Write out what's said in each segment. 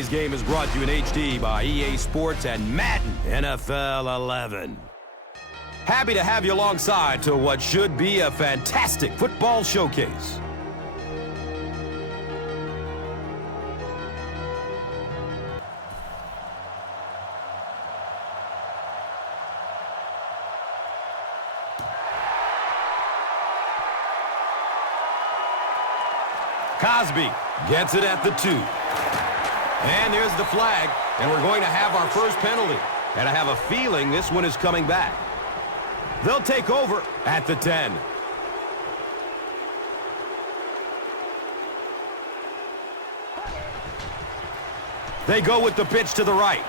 Today's game is brought to you in HD by EA Sports and Madden NFL 11. Happy to have you alongside to what should be a fantastic football showcase. Cosby gets it at the 2. And there's the flag, and we're going to have our first penalty. And I have a feeling this one is coming back. They'll take over at the 10. They go with the pitch to the right.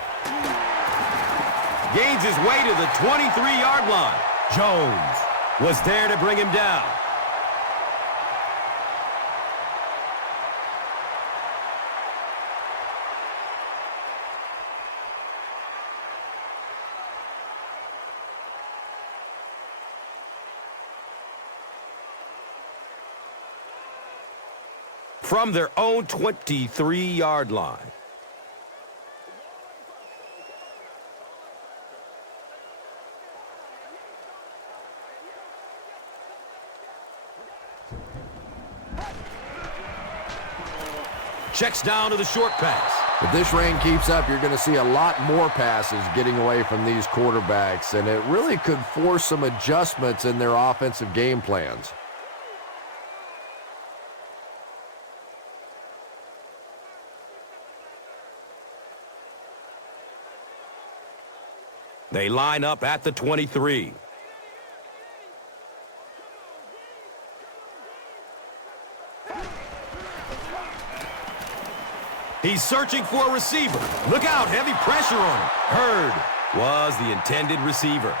Gains his way to the 23-yard line. Jones was there to bring him down. From their own 23-yard line. Checks down to the short pass. If this rain keeps up, you're going to see a lot more passes getting away from these quarterbacks, and it really could force some adjustments in their offensive game plans. They line up at the 23. He's searching for a receiver. Look out, heavy pressure on him. Hurd was the intended receiver.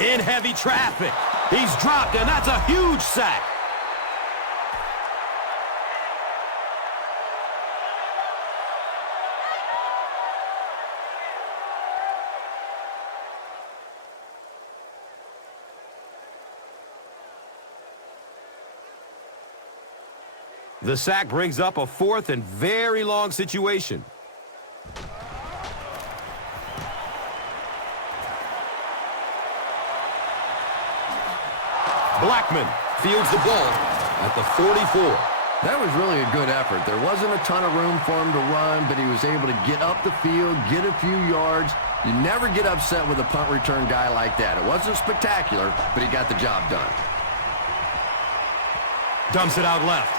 In heavy traffic. He's dropped, and that's a huge sack. The sack brings up a 4th and very long situation. Blackman fields the ball at the 44. That was really a good effort. There wasn't a ton of room for him to run, but he was able to get up the field, get a few yards. You never get upset with a punt return guy like that. It wasn't spectacular, but he got the job done. Dumps it out left.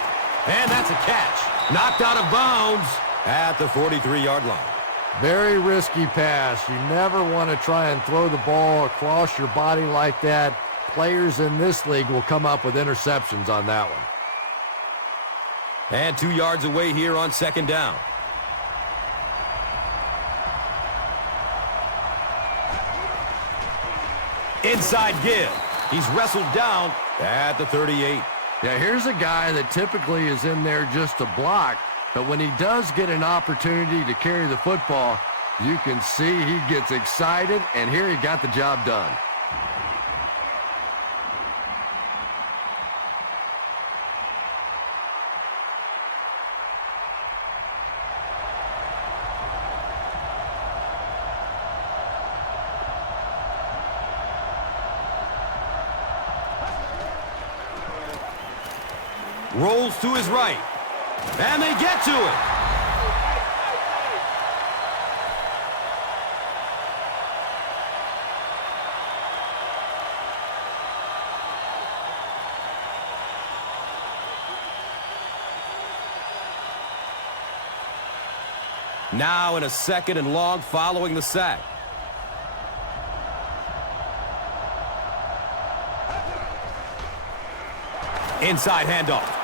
And that's a catch. Knocked out of bounds at the 43-yard line. Very risky pass. You never want to try and throw the ball across your body like that. Players in this league will come up with interceptions on that one. And 2 yards away here on second down. Inside give. He's wrestled down at the 38. Yeah, here's a guy that typically is in there just to block, but when he does get an opportunity to carry the football, you can see he gets excited, and here he got the job done. Rolls to his right. And they get to it. Now in a 2nd and long following the sack. Inside handoff.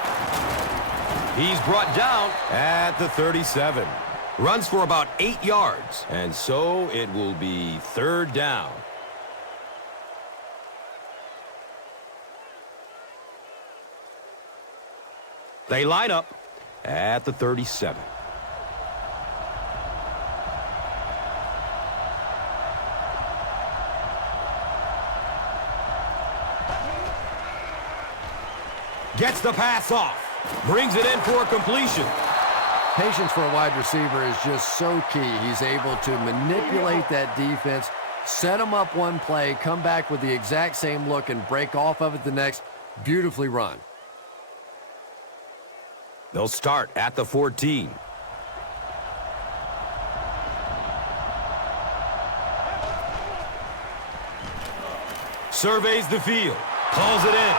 He's brought down at the 37. Runs for about 8 yards, and so it will be 3rd down. They line up at the 37. Gets the pass off. Brings it in for a completion. Patience for a wide receiver is just so key. He's able to manipulate that defense, set them up one play, come back with the exact same look, and break off of it the next. Beautifully run. They'll start at the 14. Surveys the field. Calls it in.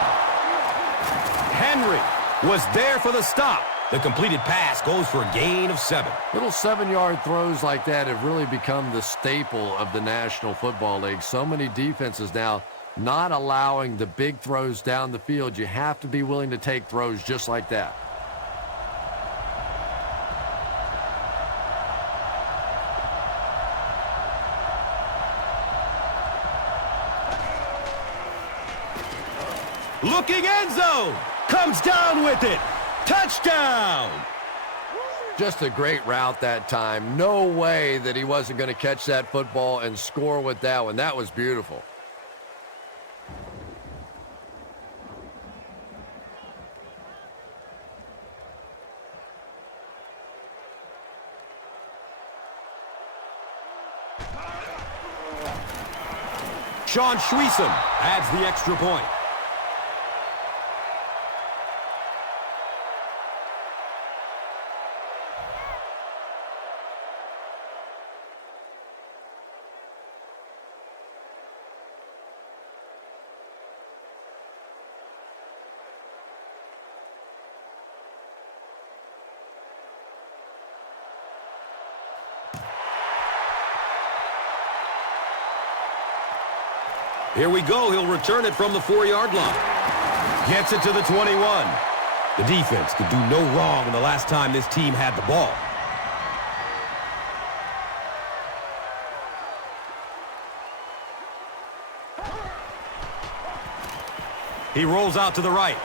Henry was there for the stop. The completed pass goes for a gain of 7. Little 7-yard throws like that have really become the staple of the National Football League. So many defenses now not allowing the big throws down the field. You have to be willing to take throws just like that. Looking end zone. Comes down with it. Touchdown! Just a great route that time. No way that he wasn't going to catch that football and score with that one. That was beautiful. Sean Schwiesem adds the extra point. Here we go. He'll return it from the 4-yard line. Gets it to the 21. The defense could do no wrong the last time this team had the ball. He rolls out to the right.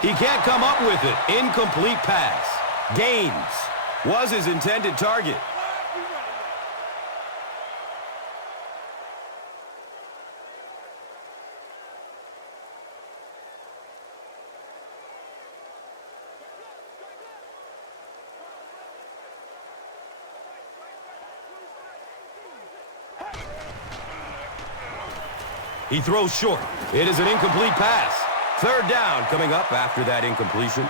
He can't come up with it. Incomplete pass. Gaines was his intended target. He throws short. It is an incomplete pass. 3rd down coming up after that incompletion.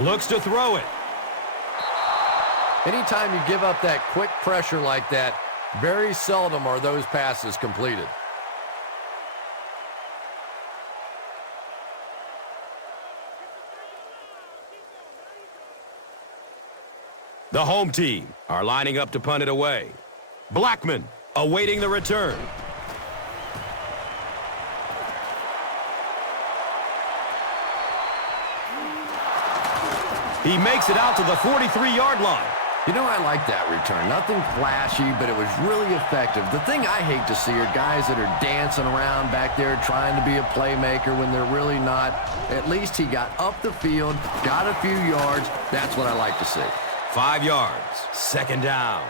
Looks to throw it. Anytime you give up that quick pressure like that, very seldom are those passes completed. The home team are lining up to punt it away. Blackman awaiting the return. He makes it out to the 43-yard line. You know, I like that return. Nothing flashy, but it was really effective. The thing I hate to see are guys that are dancing around back there trying to be a playmaker when they're really not. At least he got up the field, got a few yards. That's what I like to see. 5 yards, 2nd down.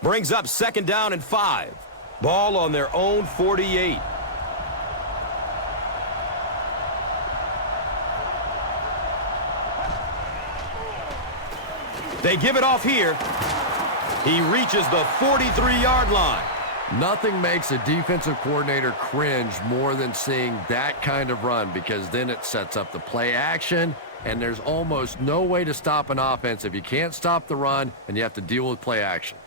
Brings up 2nd down and 5. Ball on their own 48. They give it off here. He reaches the 43-yard line. Nothing makes a defensive coordinator cringe more than seeing that kind of run, because then it sets up the play action, and there's almost no way to stop an offense if you can't stop the run and you have to deal with play action.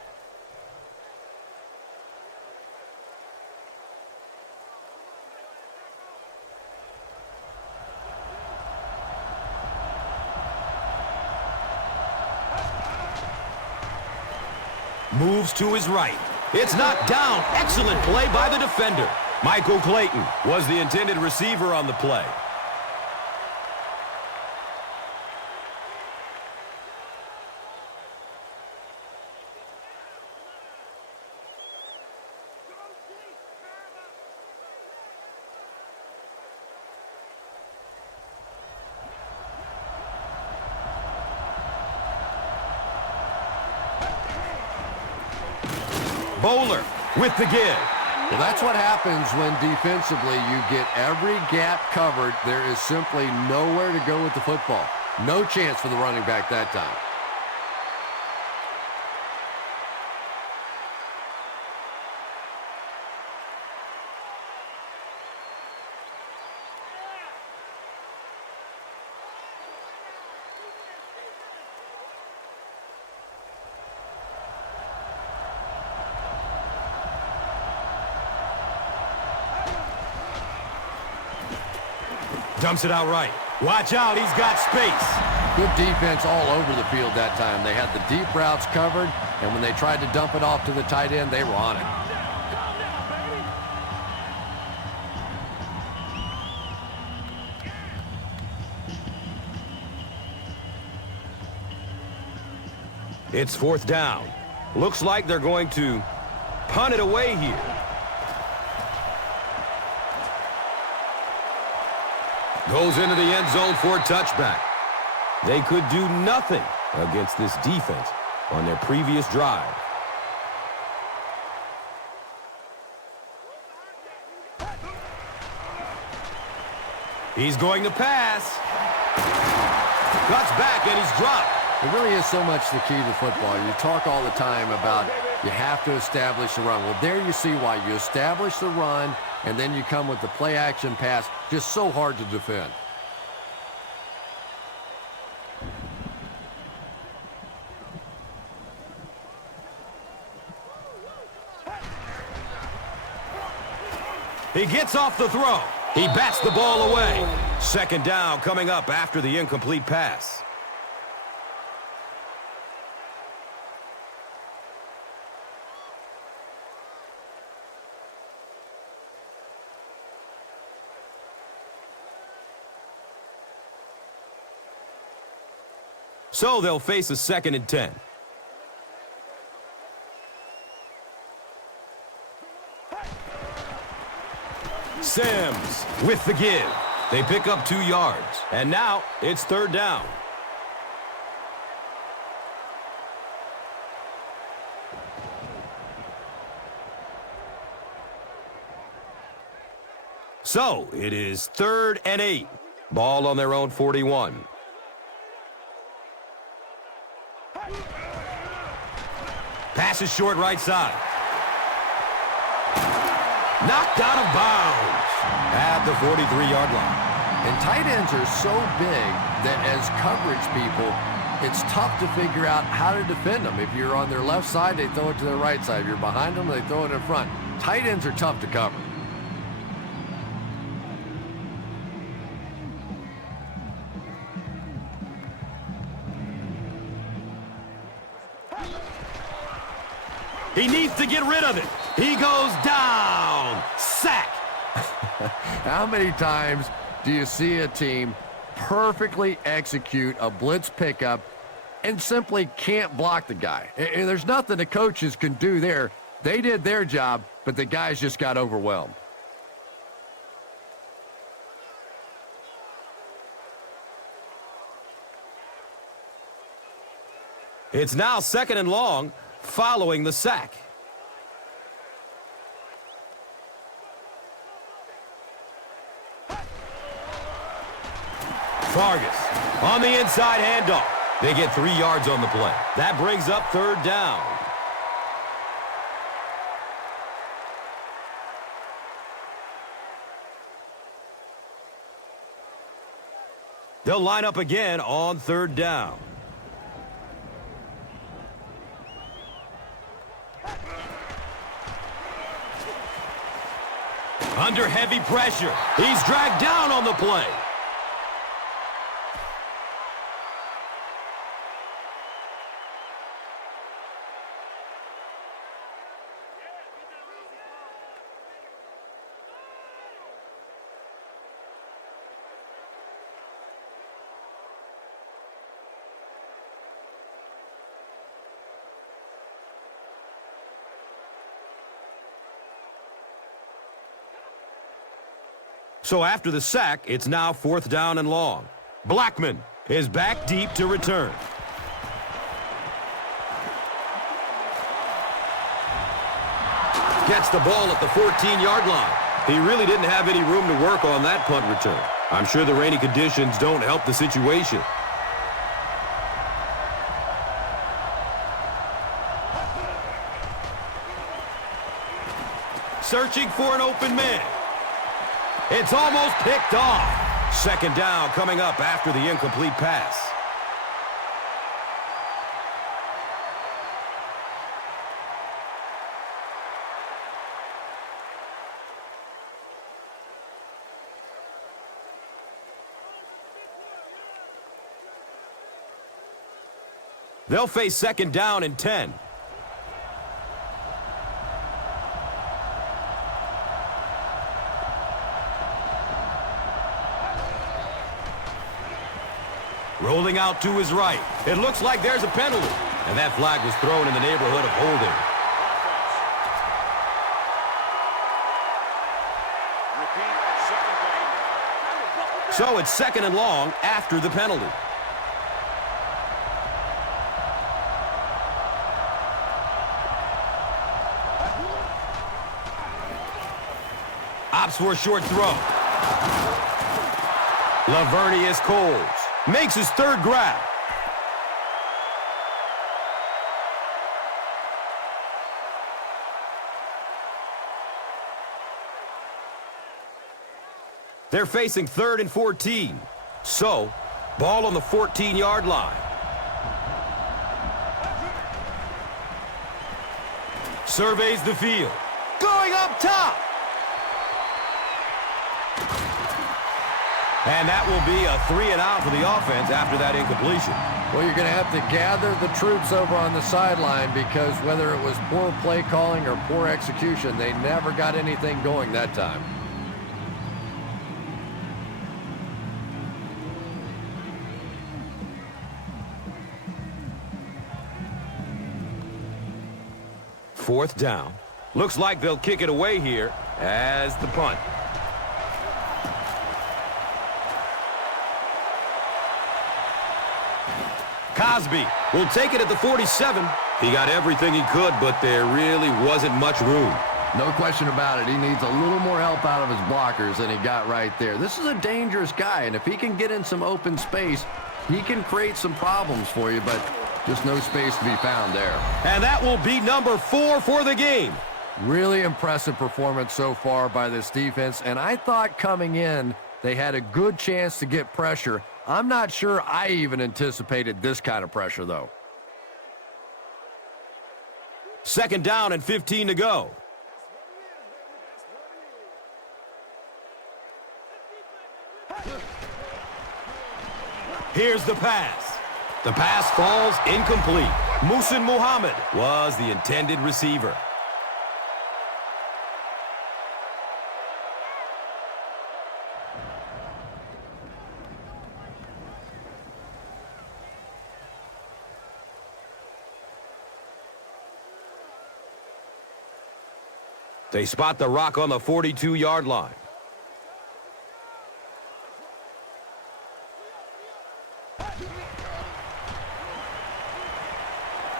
moves to his right. It's knocked down. Excellent play by the defender. Michael Clayton was the intended receiver on the play. Boller with the give. Well, that's what happens when defensively you get every gap covered. There is simply nowhere to go with the football. No chance for the running back that time. Dumps it out right. Watch out, he's got space. Good defense all over the field that time. They had the deep routes covered, and when they tried to dump it off to the tight end, they were on it. It's 4th down. Looks like they're going to punt it away here. Goes into the end zone for a touchback. They could do nothing against this defense on their previous drive. He's going to pass. Cuts back and he's dropped. It really is so much the key to football. You talk all the time about you have to establish the run. Well, there you see why. You establish the run, and then you come with the play-action pass. Just so hard to defend. He gets off the throw. He bats the ball away. 2nd down coming up after the incomplete pass. So they'll face a 2nd and 10. Sims with the give. They pick up 2 yards. And now it's 3rd down. So it is 3rd and 8. Ball on their own 41. Pass is short right side. Knocked out of bounds at the 43-yard line. And tight ends are so big that as coverage people, it's tough to figure out how to defend them. If you're on their left side, they throw it to their right side. If you're behind them, they throw it in front. Tight ends are tough to cover. He needs to get rid of it. He goes down. Sack. How many times do you see a team perfectly execute a blitz pickup and simply can't block the guy? And there's nothing the coaches can do there. They did their job, but the guys just got overwhelmed. It's now 2nd and long following the sack. Vargas on the inside handoff. They get 3 yards on the play. That brings up 3rd down. They'll line up again on 3rd down. Under heavy pressure. He's dragged down on the play. So after the sack, it's now 4th down and long. Blackman is back deep to return. Gets the ball at the 14-yard line. He really didn't have any room to work on that punt return. I'm sure the rainy conditions don't help the situation. Searching for an open man. It's almost picked off. 2nd down coming up after the incomplete pass. They'll face 2nd down and 10. Rolling out to his right. It looks like there's a penalty. And that flag was thrown in the neighborhood of holding. So it's 2nd and long after the penalty. Opts for a short throw. Laveraneus makes his 3rd grab. They're facing 3rd and 14. So, ball on the 14-yard line. Surveys the field. Going up top. And that will be a 3 and out for the offense after that incompletion. Well, you're going to have to gather the troops over on the sideline because whether it was poor play calling or poor execution, they never got anything going that time. Fourth down. Looks like they'll kick it away here as the punt. Cosby will take it at the 47. He got everything he could, but there really wasn't much room. No question about it. He needs a little more help out of his blockers than he got right there. This is a dangerous guy, and if he can get in some open space, he can create some problems for you, but just no space to be found there. And that will be number 4 for the game. Really impressive performance so far by this defense, and I thought coming in they had a good chance to get pressure. I'm not sure I even anticipated this kind of pressure, though. 2nd down and 15 to go. Here's the pass. The pass falls incomplete. Muhsin Muhammad was the intended receiver. They spot the rock on the 42-yard line.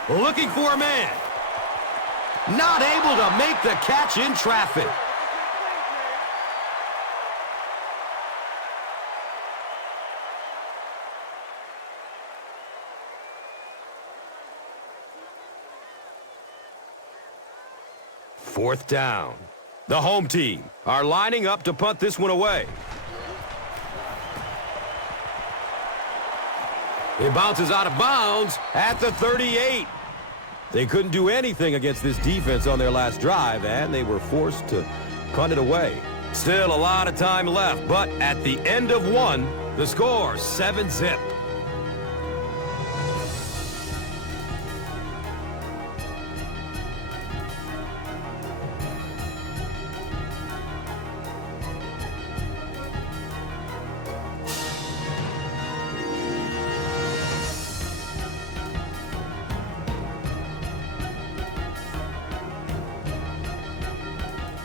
Looking for a man. Not able to make the catch in traffic. Fourth down. The home team are lining up to punt this one away. It bounces out of bounds at the 38. They couldn't do anything against this defense on their last drive, and they were forced to punt it away. Still a lot of time left, but at the end of one, the score 7-zip.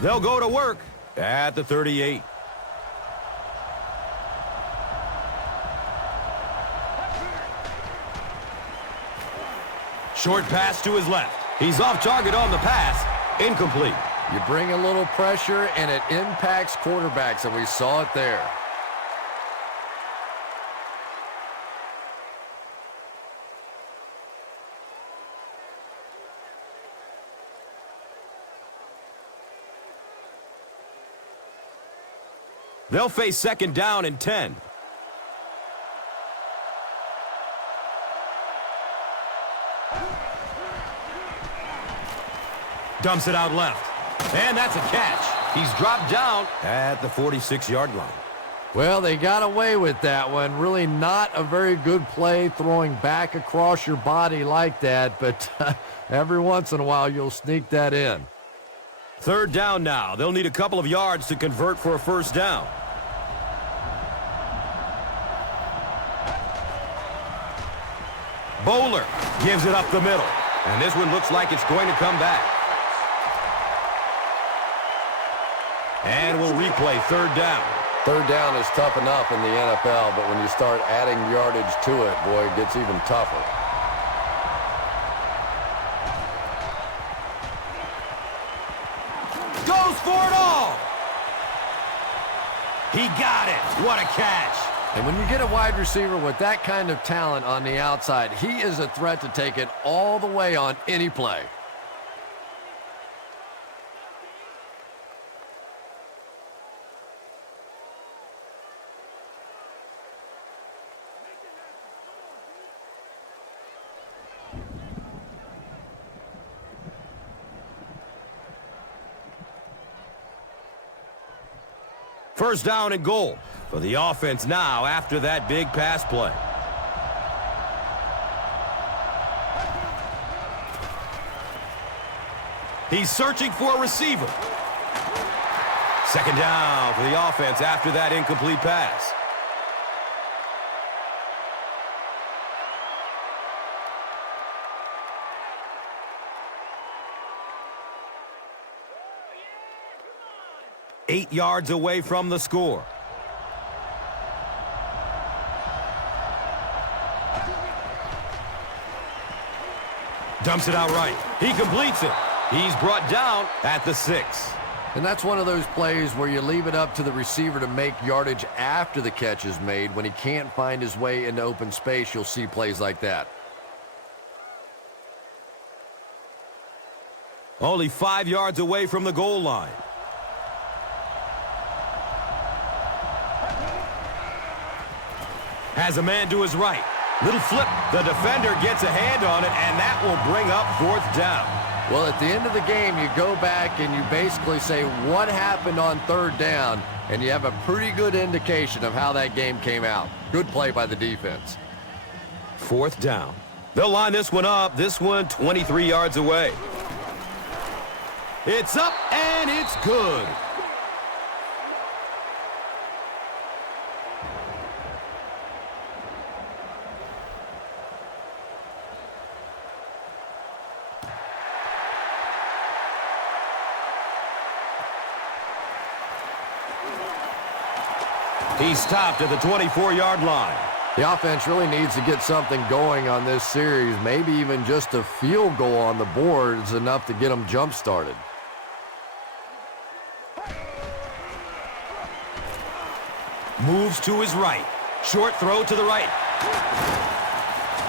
They'll go to work at the 38. Short pass to his left. He's off target on the pass. Incomplete. You bring a little pressure, and it impacts quarterbacks, and we saw it there. They'll face second down and 10. Dumps it out left. And that's a catch. He's dropped down at the 46-yard line. Well, they got away with that one. Really not a very good play throwing back across your body like that, but every once in a while you'll sneak that in. Third down now. They'll need a couple of yards to convert for a first down. Boller gives it up the middle. And this one looks like it's going to come back. And we'll replay third down. Third down is tough enough in the NFL, but when you start adding yardage to it, boy, it gets even tougher. Goes for it all. He got it. What a catch. And when you get a wide receiver with that kind of talent on the outside, he is a threat to take it all the way on any play. First down and goal for the offense now after that big pass play. He's searching for a receiver. Second down for the offense after that incomplete pass. Eight yards away from the score. Dumps it out right. He completes it. He's brought down at the 6. And that's one of those plays where you leave it up to the receiver to make yardage after the catch is made. When he can't find his way into open space, you'll see plays like that. Only 5 yards away from the goal line. Has a man to his right. Little flip. The defender gets a hand on it, and that will bring up fourth down. Well, at the end of the game, you go back and you basically say what happened on third down, and you have a pretty good indication of how that game came out. Good play by the defense. Fourth down. They'll line this one up. This one 23 yards away. It's up, and it's good. He stopped at the 24-yard line. The offense really needs to get something going on this series. Maybe even just a field goal on the board is enough to get them jump-started. Moves to his right. Short throw to the right.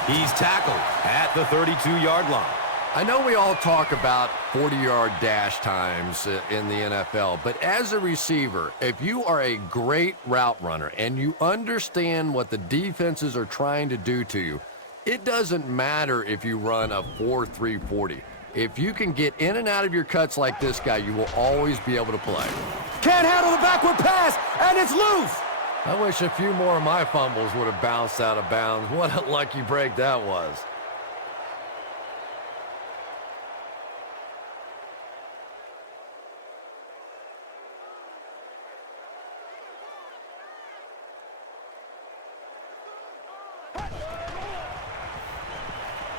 He's tackled at the 32-yard line. I know we all talk about 40-yard dash times in the NFL, but as a receiver, if you are a great route runner and you understand what the defenses are trying to do to you, it doesn't matter if you run a 4.3 40. If you can get in and out of your cuts like this guy, you will always be able to play. Can't handle the backward pass, and it's loose. I wish a few more of my fumbles would have bounced out of bounds. What a lucky break that was.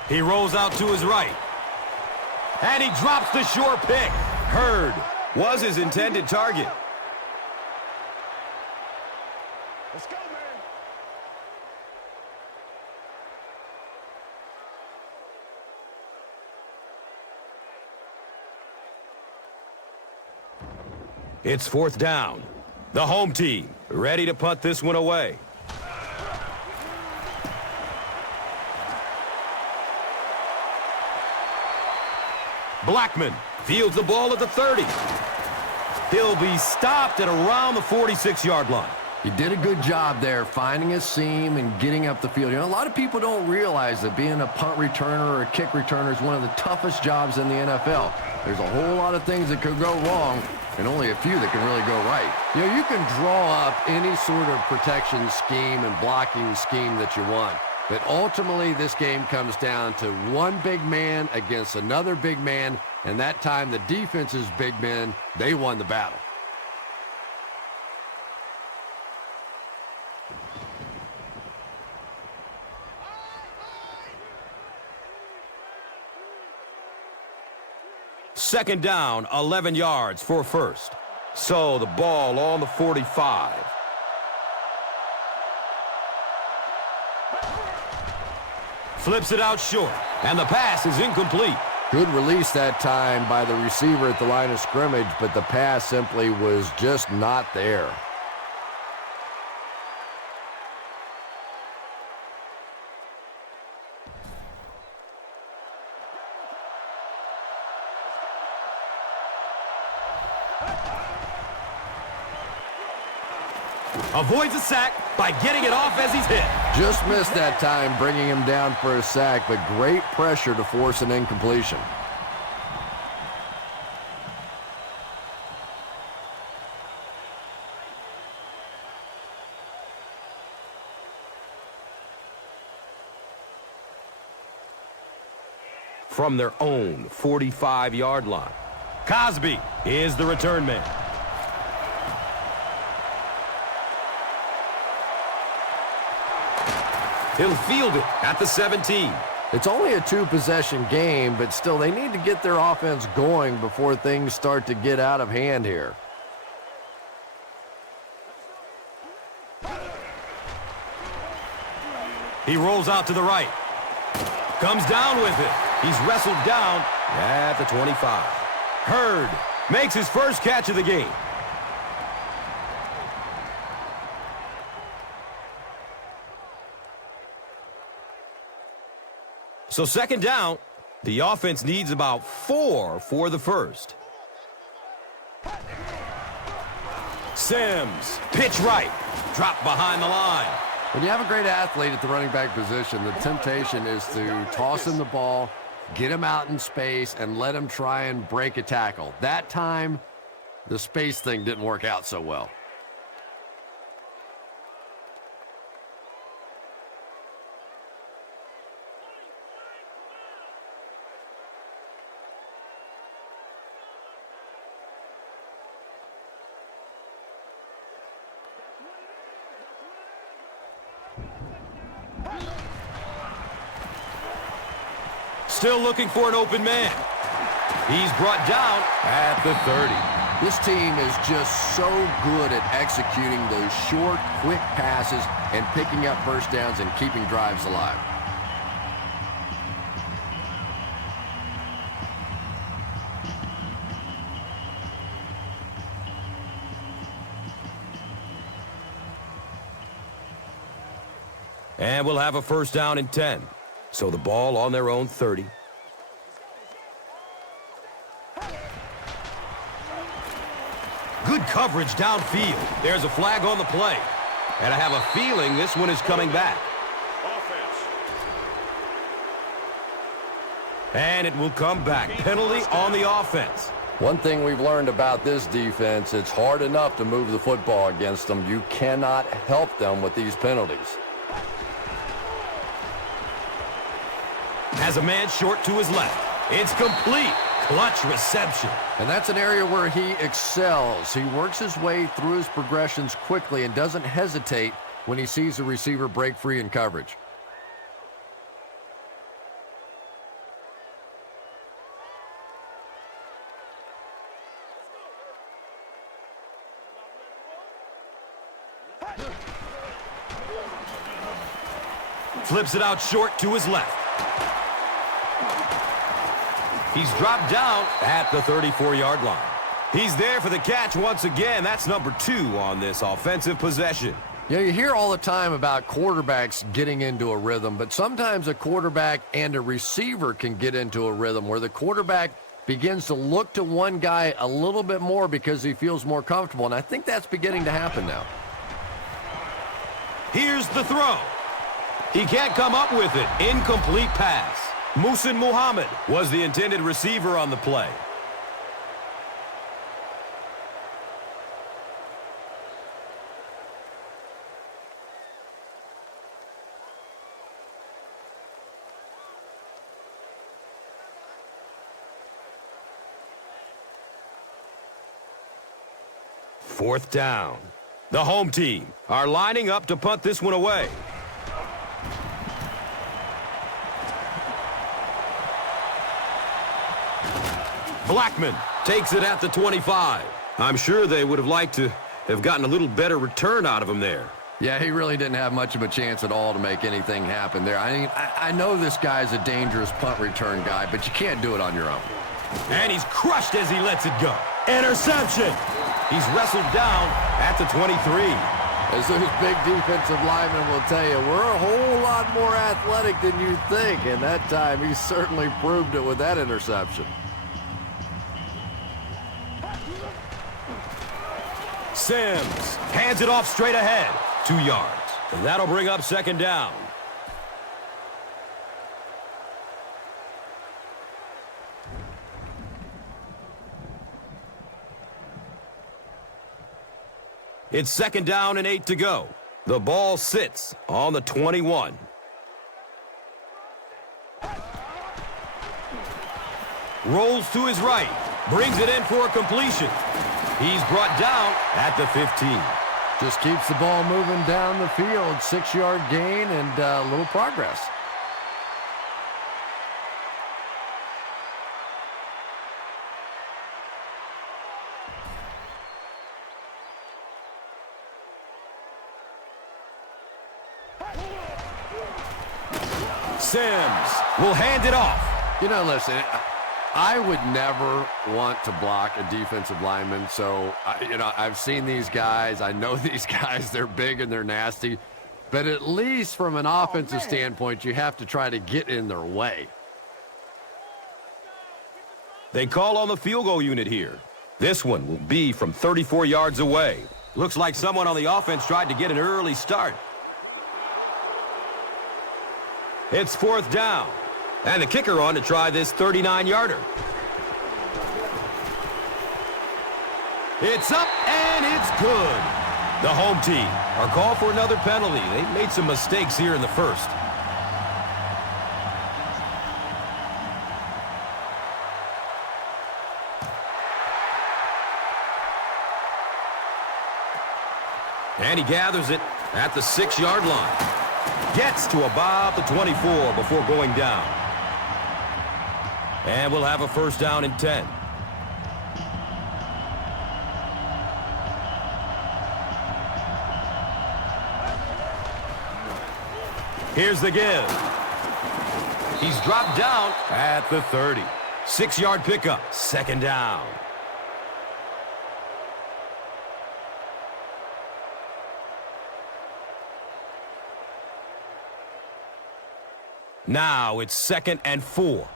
He rolls out to his right. And he drops the short pick. Hurd was his intended target. Let's go, man. It's 4th down. The home team ready to punt this one away. Blackman fields the ball at the 30. He'll be stopped at around the 46-yard line. He did a good job there finding a seam and getting up the field. You know, a lot of people don't realize that being a punt returner or a kick returner is one of the toughest jobs in the NFL. There's a whole lot of things that could go wrong and only a few that can really go right. You know, you can draw up any sort of protection scheme and blocking scheme that you want. But ultimately, this game comes down to one big man against another big man, and that time the defense's big men, they won the battle. Second down, 11 yards for first. So the ball on the 45. Flips it out short, and the pass is incomplete. Good release that time by the receiver at the line of scrimmage, but the pass simply was just not there. Avoids a sack by getting it off as he's hit. Just missed that time, bringing him down for a sack, but great pressure to force an incompletion. From their own 45-yard line, Cosby is the return man. He'll field it at the 17. It's only a two-possession game, but still they need to get their offense going before things start to get out of hand here. He rolls out to the right. Comes down with it. He's wrestled down at the 25. Hurd makes his first catch of the game. So second down, the offense needs about 4 for the first. Sims, pitch right, drop behind the line. When you have a great athlete at the running back position, the temptation is to toss him the ball, get him out in space, and let him try and break a tackle. That time, the space thing didn't work out so well. Still looking for an open man. He's brought down at the 30. This team is just so good at executing those short, quick passes and picking up first downs and keeping drives alive. And we'll have a first down and 10. So the ball on their own 30. Good coverage downfield. There's a flag on the play. And I have a feeling this one is coming back. Offense. And it will come back. Penalty on the offense. One thing we've learned about this defense, it's hard enough to move the football against them. You cannot help them with these penalties. Has a man short to his left. It's complete. Clutch reception. And that's an area where he excels. He works his way through his progressions quickly and doesn't hesitate when he sees a receiver break free in coverage. Flips it out short to his left. He's dropped down at the 34-yard line. He's there for the catch once again. That's number 2 on this offensive possession. Yeah, you hear all the time about quarterbacks getting into a rhythm, but sometimes a quarterback and a receiver can get into a rhythm where the quarterback begins to look to one guy a little bit more because he feels more comfortable, and I think that's beginning to happen now. Here's the throw. He can't come up with it. Incomplete pass. Muhsin Muhammad was the intended receiver on the play. Fourth down. The home team are lining up to punt this one away. Blackman takes it at the 25. I'm sure they would have liked to have gotten a little better return out of him there. Yeah, he really didn't have much of a chance at all to make anything happen there. I mean, I know this guy's a dangerous punt return guy, but you can't do it on your own. And he's crushed as he lets it go. Interception. He's wrestled down at the 23. As those big defensive linemen will tell you, we're a whole lot more athletic than you think, and that time he certainly proved it with that interception. Sims hands it off straight ahead. 2 yards. And that'll bring up second down. It's second down and 8 to go. The ball sits on the 21. Rolls to his right. Brings it in for a completion. He's brought down at the 15. Just keeps the ball moving down the field. 6-yard gain and a little progress. Sims will hand it off. You know, listen, I would never want to block a defensive lineman. So, I've seen these guys. I know these guys. They're big and they're nasty. But at least from an offensive standpoint, you have to try to get in their way. They call on the field goal unit here. This one will be from 34 yards away. Looks like someone on the offense tried to get an early start. It's fourth down. And the kicker on to try this 39-yarder. It's up and it's good. The home team are called for another penalty. They made some mistakes here in the first. And he gathers it at the 6-yard line. Gets to about the 24 before going down. And we'll have a first down and 10. Here's the give. He's dropped down at the 30. 6-yard pickup, second down. Now it's second and 4.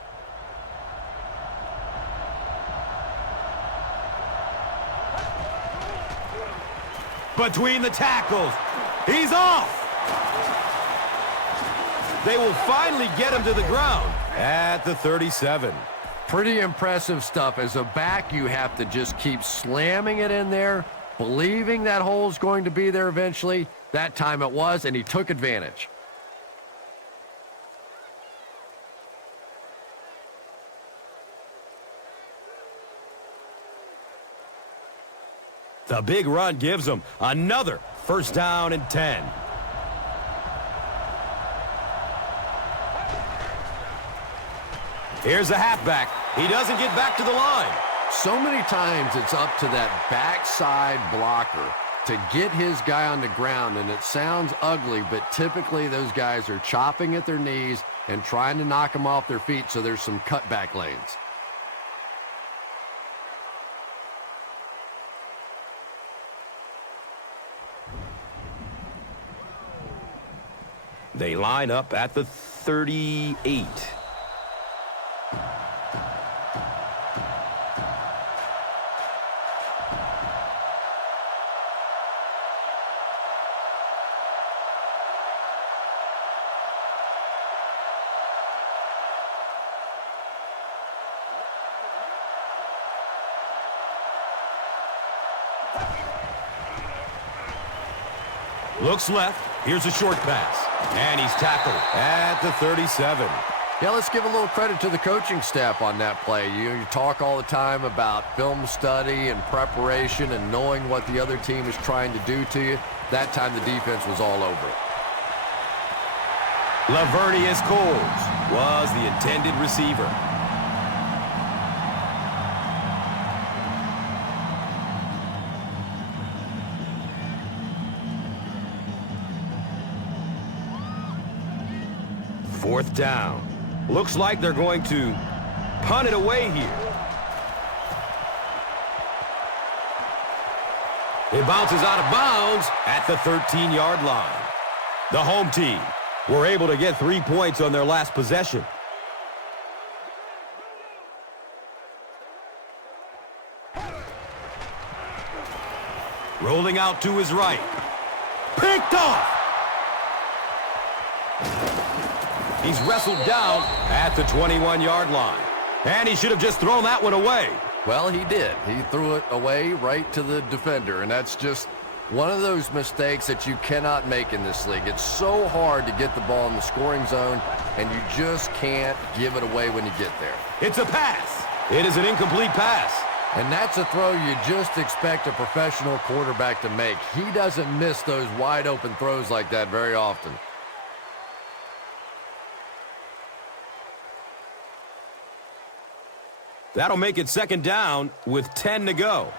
Between the tackles. He's off. They will finally get him to the ground at the 37. Pretty impressive stuff. As a back, you have to just keep slamming it in there, believing that hole's going to be there eventually. That time it was, and he took advantage. The big run gives them another first down and 10. Here's the halfback. He doesn't get back to the line. So many times it's up to that backside blocker to get his guy on the ground, and it sounds ugly, but typically those guys are chopping at their knees and trying to knock them off their feet, so there's some cutback lanes. They line up at the 38. Looks left. Here's a short pass. And he's tackled at the 37. Yeah, let's give a little credit to the coaching staff on that play. You talk all the time about film study and preparation and knowing what the other team is trying to do to you. That time the defense was all over it. Laveraneus was the intended receiver. Fourth down. Looks like they're going to punt it away here. It bounces out of bounds at the 13-yard line. The home team were able to get 3 points on their last possession. Rolling out to his right. Picked off. He's wrestled down at the 21-yard line. And he should have just thrown that one away. Well, he did. He threw it away right to the defender, and that's just one of those mistakes that you cannot make in this league. It's so hard to get the ball in the scoring zone, and you just can't give it away when you get there. It's a pass. It is an incomplete pass. And that's a throw you just expect a professional quarterback to make. He doesn't miss those wide-open throws like that very often. That'll make it second down with 10 to go.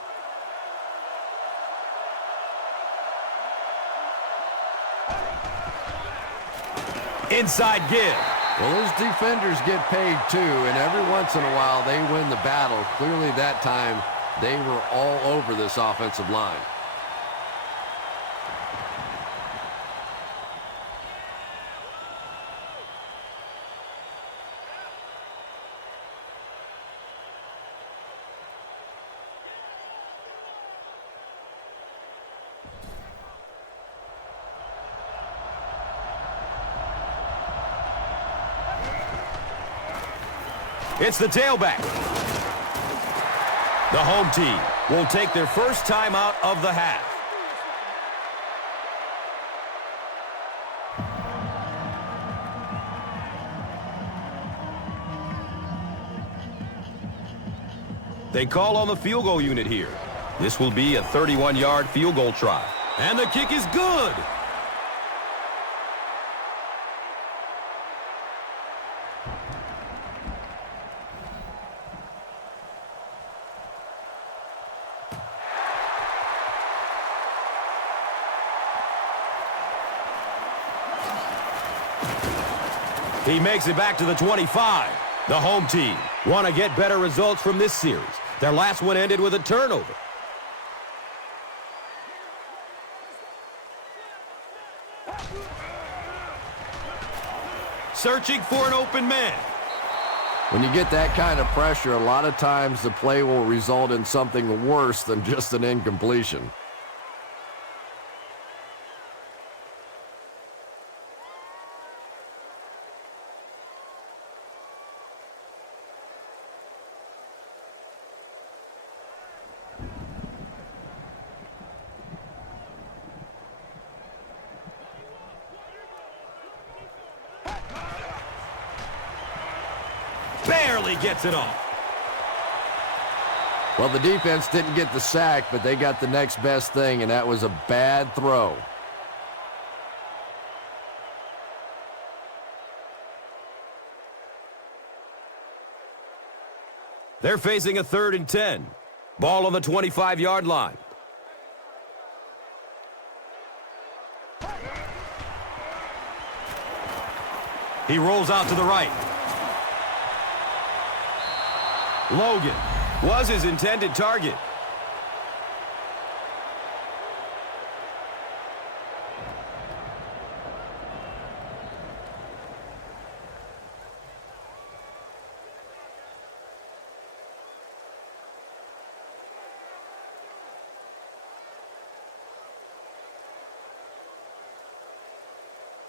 Inside give. Well, those defenders get paid too, and every once in a while they win the battle. Clearly that time they were all over this offensive line. It's the tailback. The home team will take their first time out of the half. They call on the field goal unit here. This will be a 31-yard field goal try. And the kick is good. He makes it back to the 25. The home team want to get better results from this series. Their last one ended with a turnover. Searching for an open man. When you get that kind of pressure, a lot of times the play will result in something worse than just an incompletion. Barely gets it off. Well, the defense didn't get the sack, but they got the next best thing, and that was a bad throw. They're facing a 3rd and 10. Ball on the 25-yard line. He rolls out to the right. Logan was his intended target.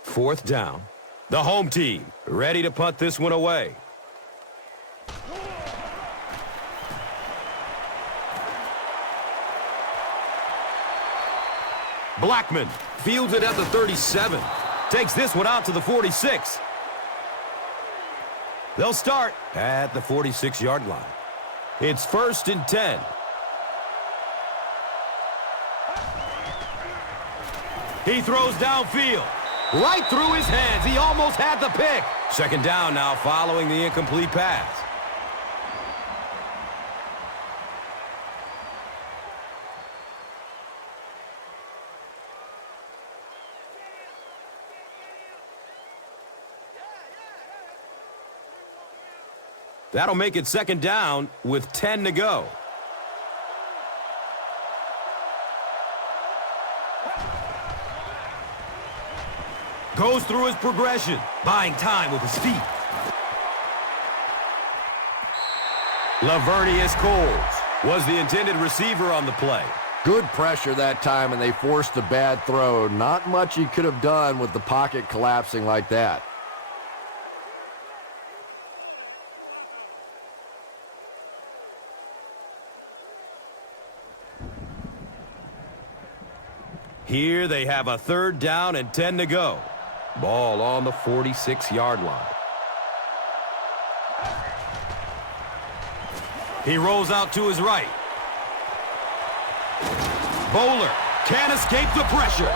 4th down. The home team ready to punt this one away. Blackman fields it at the 37. Takes this one out to the 46. They'll start at the 46-yard line. It's 1st and 10. He throws downfield. Right through his hands. He almost had the pick. 2nd down now following the incomplete pass. That'll make it 2nd down with 10 to go. Goes through his progression, buying time with his feet. Laveraneus was the intended receiver on the play. Good pressure that time, and they forced a bad throw. Not much he could have done with the pocket collapsing like that. Here they have a 3rd down and 10 to go. Ball on the 46-yard line. He rolls out to his right. Boller can't escape the pressure.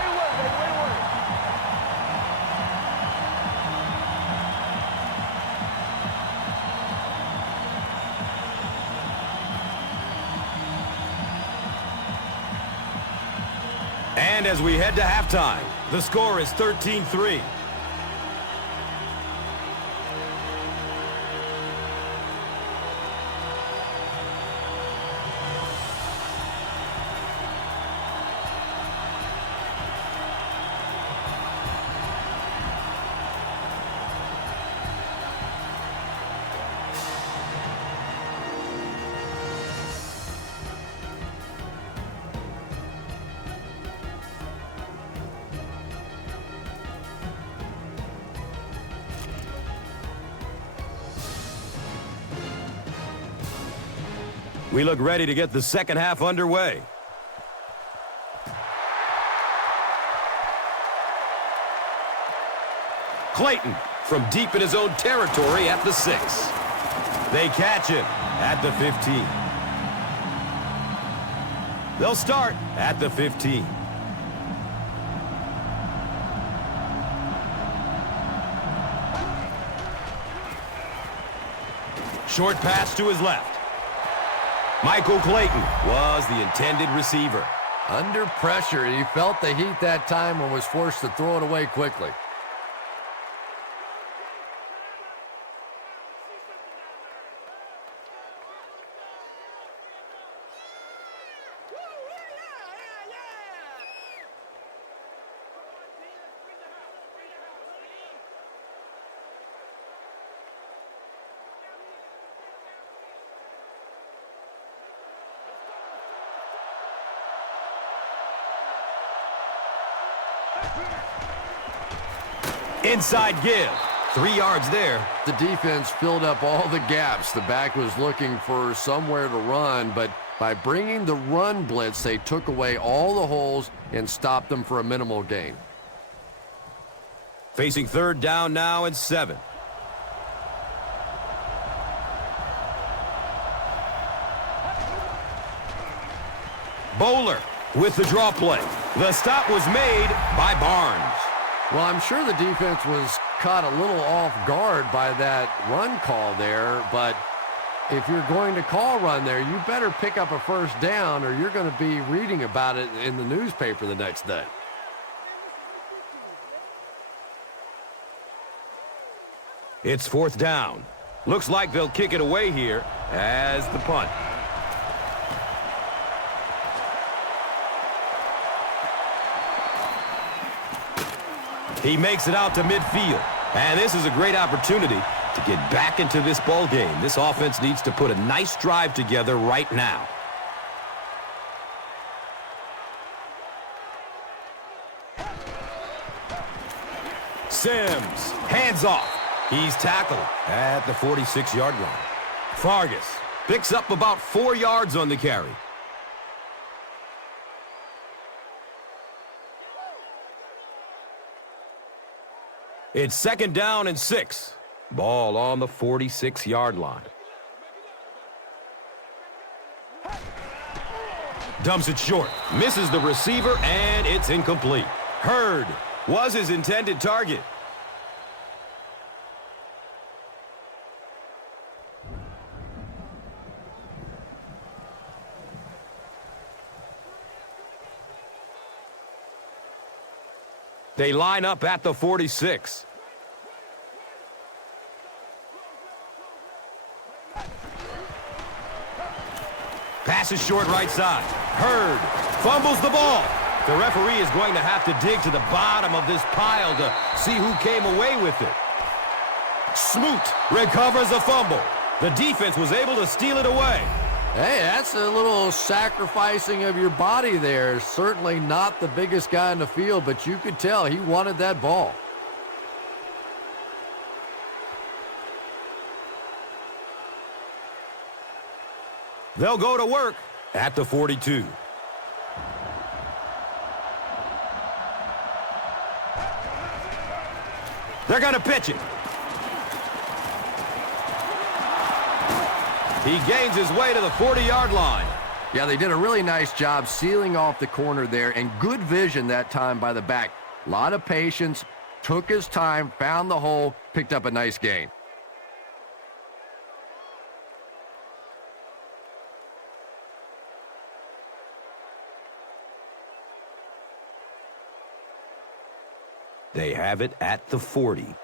And as we head to halftime, the score is 13-3. We look ready to get the 2nd half underway. Clayton from deep in his own territory at the 6. They catch him at the 15. They'll start at the 15. Short pass to his left. Michael Clayton was the intended receiver. Under pressure, he felt the heat that time and was forced to throw it away quickly. Inside give. 3 yards there. The defense filled up all the gaps. The back was looking for somewhere to run, but by bringing the run blitz, they took away all the holes and stopped them for a minimal gain. Facing 3rd down now and 7. Boller with the draw play. The stop was made by Barnes. Well, I'm sure the defense was caught a little off guard by that run call there, but if you're going to call run there, you better pick up a 1st down or you're going to be reading about it in the newspaper the next day. It's 4th down. Looks like they'll kick it away here as the punt. He makes it out to midfield. And this is a great opportunity to get back into this ball game. This offense needs to put a nice drive together right now. Sims, hands off. He's tackled at the 46-yard line. Fargus picks up about 4 yards on the carry. It's 2nd down and 6. Ball on the 46-yard line. Dumps it short. Misses the receiver, and it's incomplete. Hurd was his intended target. They line up at the 46. Passes short right side. Hurd fumbles the ball. The referee is going to have to dig to the bottom of this pile to see who came away with it. Smoot recovers a fumble. The defense was able to steal it away. Hey, that's a little sacrificing of your body there. Certainly not the biggest guy in the field, but you could tell he wanted that ball. They'll go to work at the 42. They're going to pitch it. He gains his way to the 40-yard line. Yeah, they did a really nice job sealing off the corner there, and good vision that time by the back. A lot of patience, took his time, found the hole, picked up a nice gain. They have it at the 40.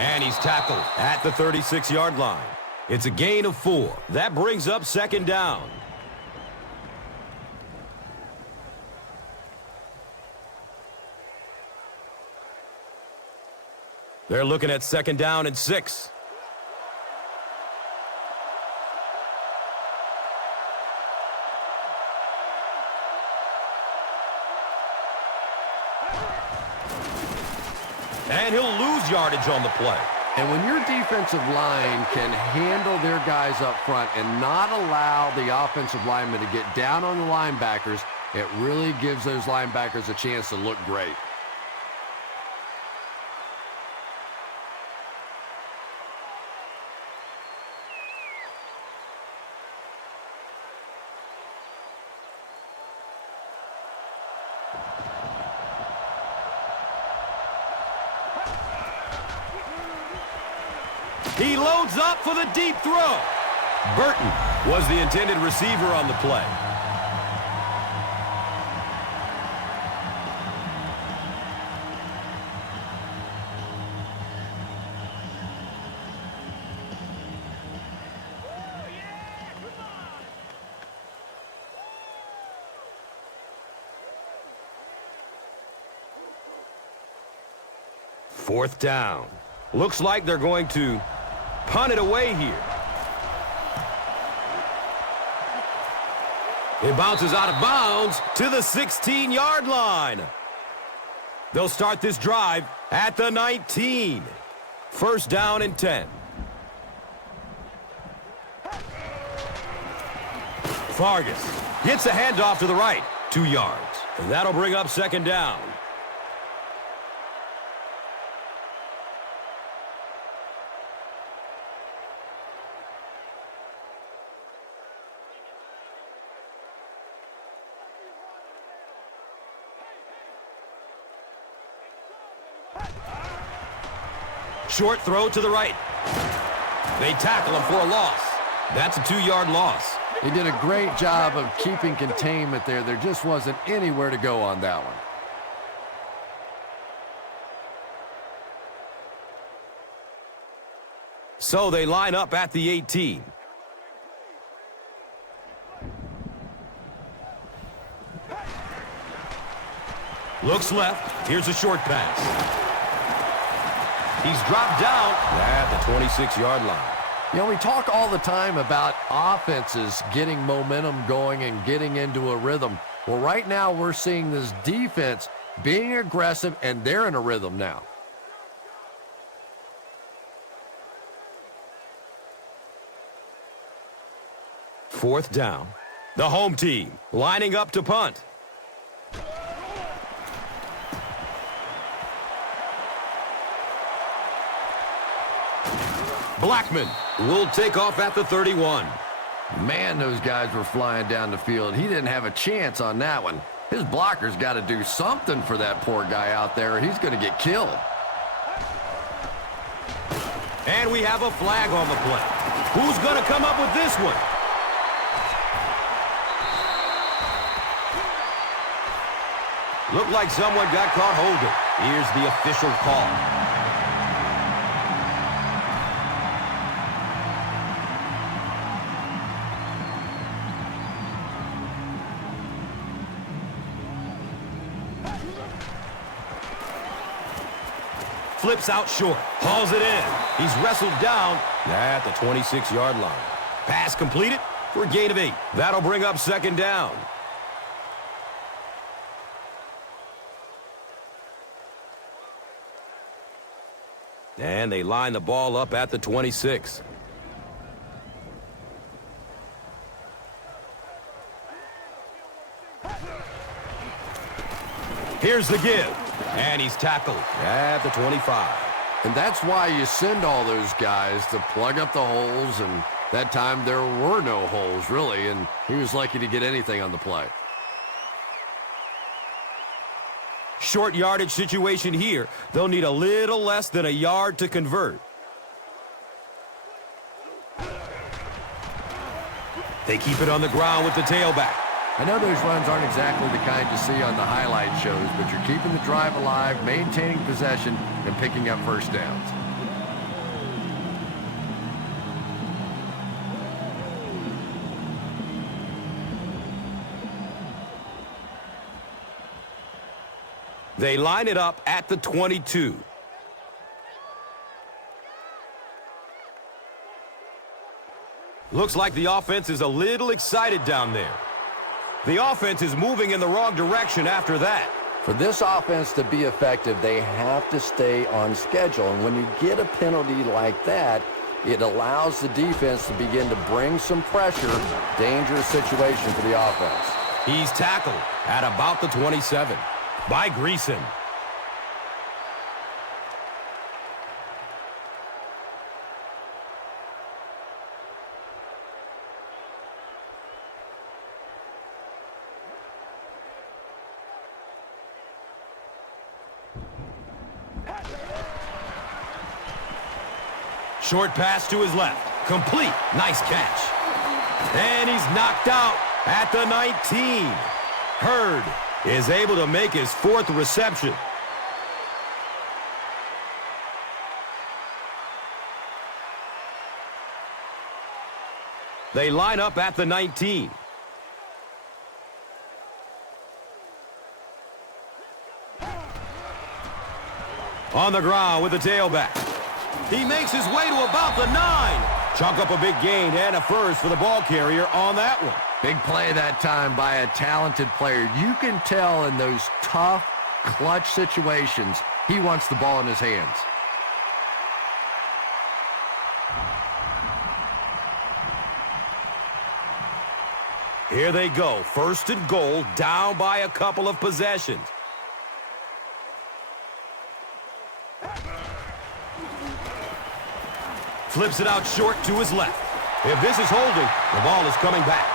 And he's tackled at the 36-yard line. It's a gain of 4. That brings up 2nd down. They're looking at 2nd down and 6. And he'll lose yardage on the play. And when your defensive line can handle their guys up front and not allow the offensive linemen to get down on the linebackers, it really gives those linebackers a chance to look great. He loads up for the deep throw. Burton was the intended receiver on the play. Fourth down. Looks like they're going to punt it away here. It bounces out of bounds to the 16-yard line. They'll start this drive at the 19. 1st down and 10. Fargus gets a handoff to the right. 2 yards. And that'll bring up 2nd down. Short throw to the right. They tackle him for a loss. That's a 2-yard loss. He did a great job of keeping containment there. There just wasn't anywhere to go on that one. So they line up at the 18. Looks left. Here's a short pass. He's dropped down at the 26-yard line. You know, we talk all the time about offenses getting momentum going and getting into a rhythm. Well, right now we're seeing this defense being aggressive, and they're in a rhythm now. Fourth down. The home team lining up to punt. Blackman will take off at the 31. Man, those guys were flying down the field. He didn't have a chance on that one. His blocker's got to do something for that poor guy out there, or he's going to get killed. And we have a flag on the play. Who's going to come up with this one? Looked like someone got caught holding. Here's the official call. Flips out short. Hauls it in. He's wrestled down at the 26-yard line. Pass completed for a gain of 8. That'll bring up second down. And they line the ball up at the 26. Here's the give. And he's tackled at the 25. And that's why you send all those guys to plug up the holes, and that time there were no holes, really, and he was lucky to get anything on the play. Short yardage situation here. They'll need a little less than a yard to convert. They keep it on the ground with the tailback. I know those runs aren't exactly the kind you see on the highlight shows, but you're keeping the drive alive, maintaining possession, and picking up first downs. They line it up at the 22. Looks like the offense is a little excited down there. The offense is moving in the wrong direction after that. For this offense to be effective, they have to stay on schedule. And when you get a penalty like that, it allows the defense to begin to bring some pressure. Dangerous situation for the offense. He's tackled at about the 27 by Greason. Short pass to his left. Complete. Nice catch. And he's knocked out at the 19. Hurd is able to make his 4th reception. They line up at the 19. On the ground with the tailback. He makes his way to about the 9. Chalk up a big gain and a first for the ball carrier on that one. Big play that time by a talented player. You can tell in those tough, clutch situations, he wants the ball in his hands. Here they go. 1st and goal, down by a couple of possessions. Flips it out short to his left. If this is holding, the ball is coming back.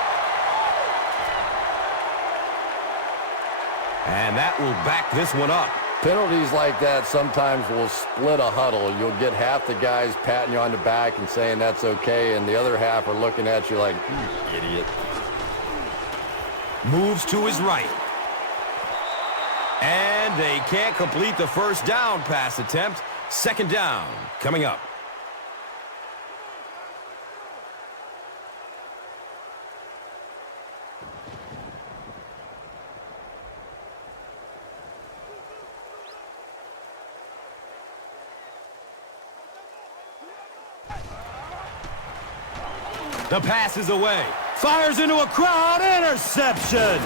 And that will back this one up. Penalties like that sometimes will split a huddle. You'll get half the guys patting you on the back and saying that's okay, and the other half are looking at you like, you idiot. Moves to his right. And they can't complete the first down pass attempt. 2nd down coming up. The pass is away. Fires into a crowd. Interception.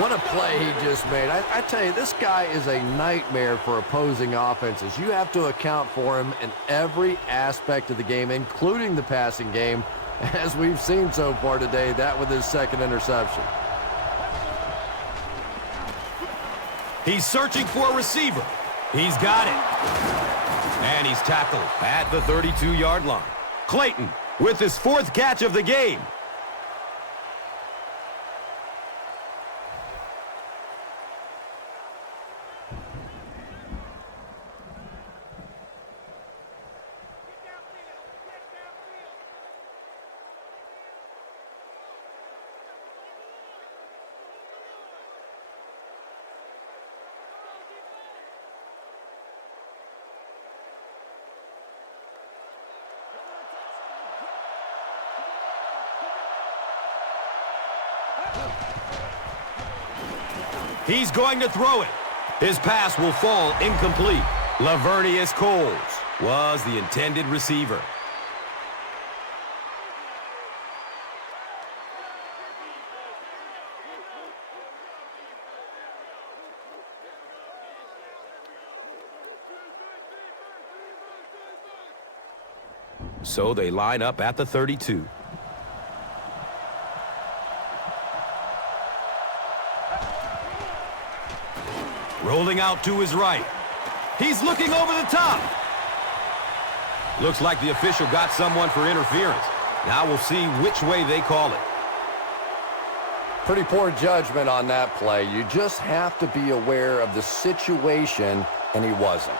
What a play he just made. I tell you, this guy is a nightmare for opposing offenses. You have to account for him in every aspect of the game, including the passing game, as we've seen so far today, that with his second interception. He's searching for a receiver. He's got it. And he's tackled at the 32-yard line. Clayton with his 4th catch of the game. He's going to throw it. His pass will fall incomplete. Laveraneus was the intended receiver. So they line up at the 32. Rolling out to his right. He's looking over the top. Looks like the official got someone for interference. Now we'll see which way they call it. Pretty poor judgment on that play. You just have to be aware of the situation, and he wasn't.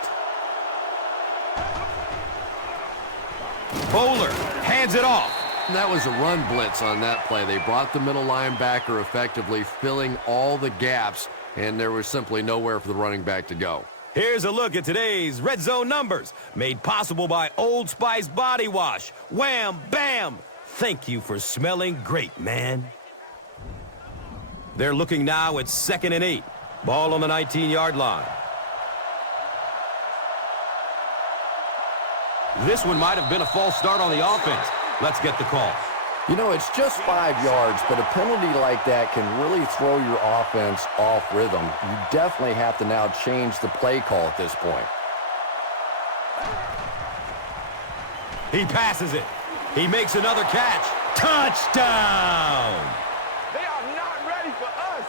Boller hands it off. That was a run blitz on that play. They brought the middle linebacker effectively, filling all the gaps, and there was simply nowhere for the running back to go. Here's a look at today's Red Zone numbers, made possible by Old Spice Body Wash. Wham, bam! Thank you for smelling great, man. They're looking now at 2nd and 8. Ball on the 19-yard line. This one might have been a false start on the offense. Let's get the call. You know, it's just 5 yards, but a penalty like that can really throw your offense off rhythm. You definitely have to now change the play call at this point. He passes it. He makes another catch. Touchdown! They are not ready for us.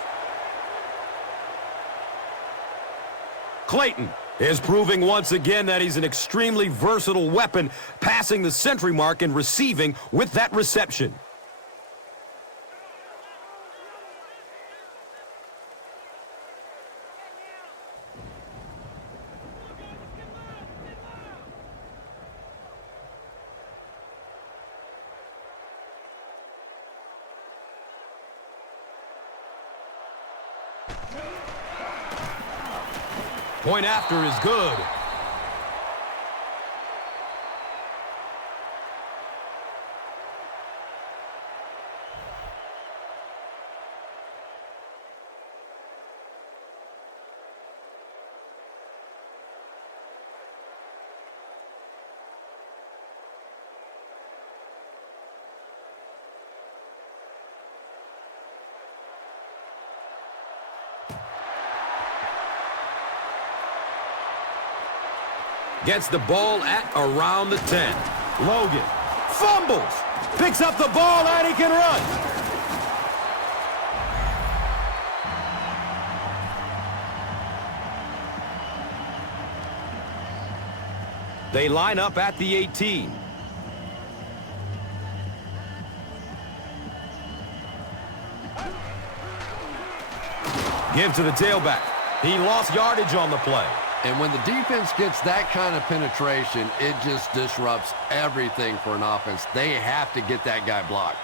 Clayton is proving once again that he's an extremely versatile weapon, passing the century mark and receiving with that reception. Point after is good. Gets the ball at around the 10. Logan fumbles. Picks up the ball and he can run. They line up at the 18. Give to the tailback. He lost yardage on the play. And when the defense gets that kind of penetration, it just disrupts everything for an offense. They have to get that guy blocked.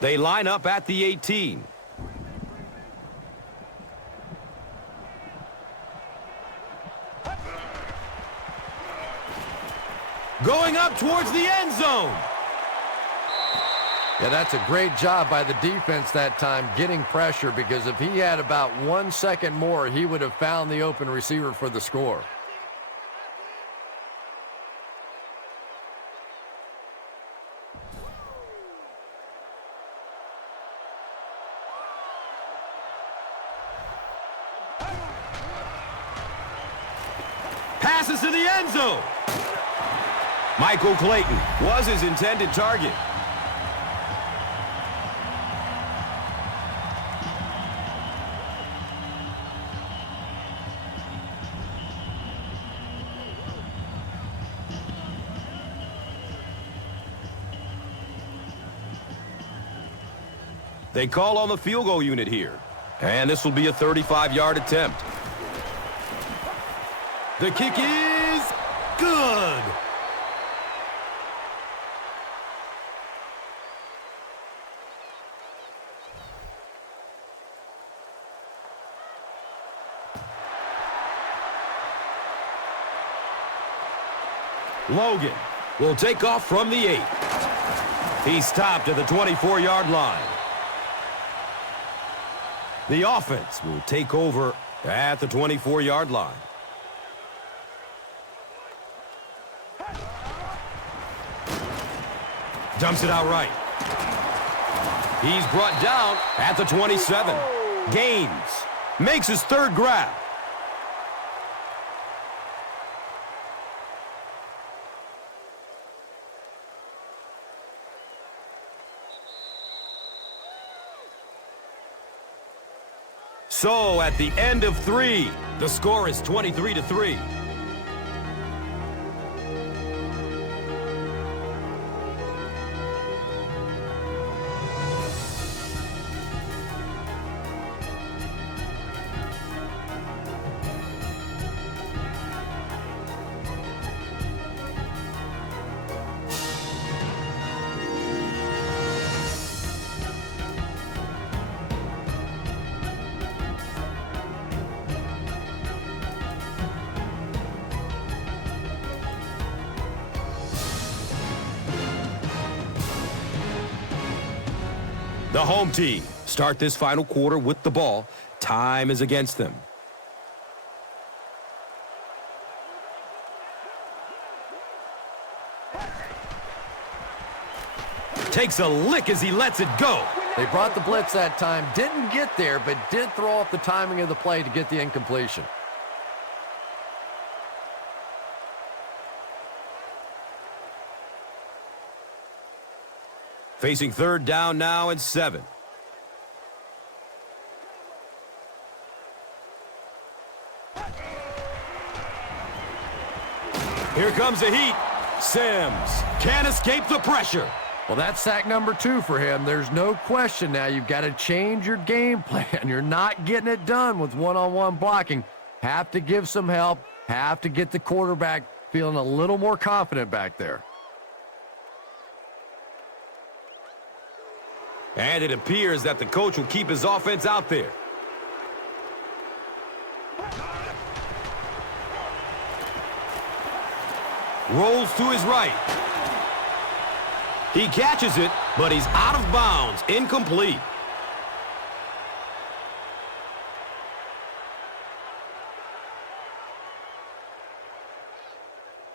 They line up at the 18. going up towards the end zone. Yeah, that's a great job by the defense that time, getting pressure, because if he had about 1 second more, he would have found the open receiver for the score. Passes to the end zone. Michael Clayton was his intended target. They call on the field goal unit here. And this will be a 35-yard attempt. The kick is good. Logan will take off from the 8. He stopped at the 24-yard line. The offense will take over at the 24-yard line. Dumps it out right. He's brought down at the 27. Gaines makes his third grab. So at the end of 3, the score is 23-3. The home team start this final quarter with the ball. Time is against them. Takes a lick as he lets it go. They brought the blitz that time, didn't get there, but did throw off the timing of the play to get the incompletion. Facing third down now and 7. Here comes the heat. Sims can't escape the pressure. Well, that's sack number 2 for him. There's no question now you've got to change your game plan. You're not getting it done with one-on-one blocking. Have to give some help. Have to get the quarterback feeling a little more confident back there. And it appears that the coach will keep his offense out there. Rolls to his right. He catches it, but he's out of bounds. Incomplete.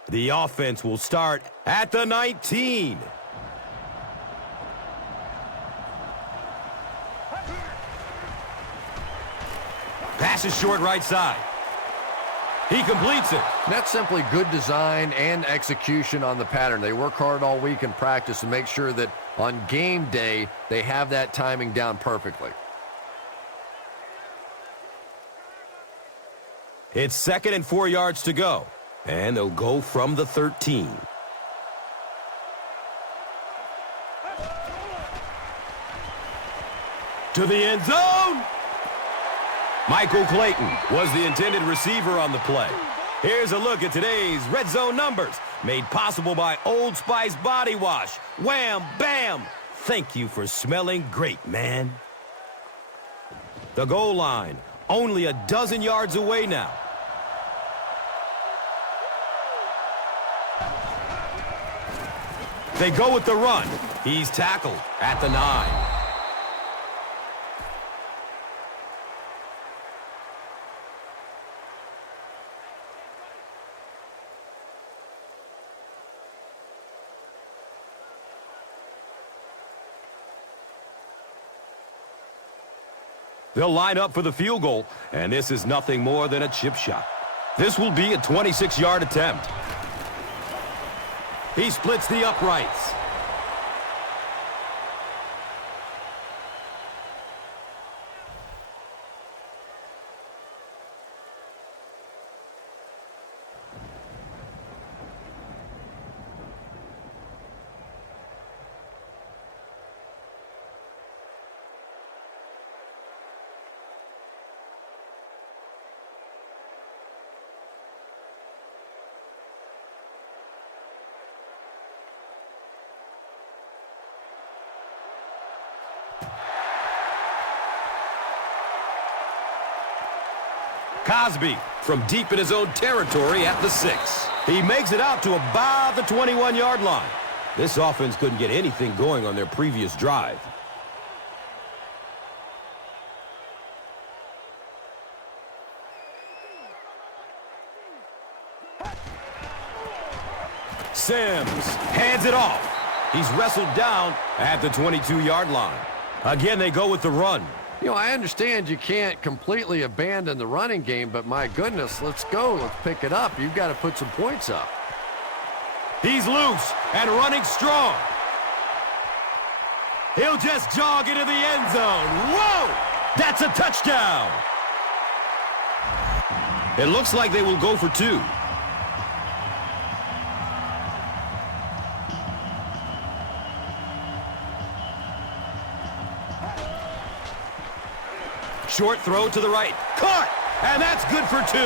The offense will start at the 19. Pass is short right side. He completes it. That's simply good design and execution on the pattern. They work hard all week in practice to make sure that on game day they have that timing down perfectly. It's 2nd and 4 yards to go. And they'll go from the 13. To the end zone. Michael Clayton was the intended receiver on the play. Here's a look at today's red zone numbers, made possible by Old Spice Body Wash. Wham, bam. Thank you for smelling great, man. The goal line, only a dozen yards away now. They go with the run. He's tackled at the 9. They'll line up for the field goal, and this is nothing more than a chip shot. This will be a 26-yard attempt. He splits the uprights. Cosby from deep in his own territory at the 6. He makes it out to about the 21-yard line. This offense couldn't get anything going on their previous drive. Sims hands it off. He's wrestled down at the 22-yard line. Again, they go with the run. You know, I understand you can't completely abandon the running game, but my goodness, let's go. Let's pick it up. You've got to put some points up. He's loose and running strong. He'll just jog into the end zone. Whoa! That's a touchdown. It looks like they will go for 2. Short throw to the right. Caught! And that's good for 2.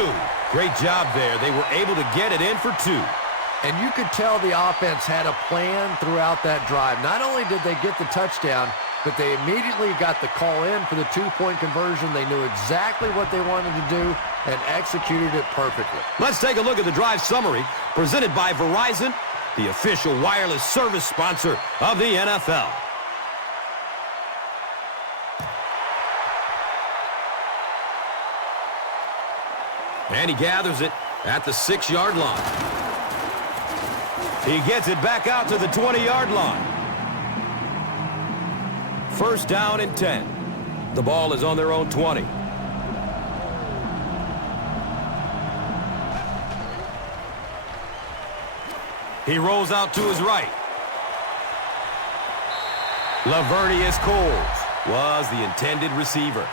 Great job there. They were able to get it in for 2. And you could tell the offense had a plan throughout that drive. Not only did they get the touchdown, but they immediately got the call in for the 2-point conversion. They knew exactly what they wanted to do and executed it perfectly. Let's take a look at the drive summary presented by Verizon, the official wireless service sponsor of the NFL. And he gathers it at the 6-yard line. He gets it back out to the 20-yard line. First down and 10. The ball is on their own 20. He rolls out to his right. Laveraneus was the intended receiver.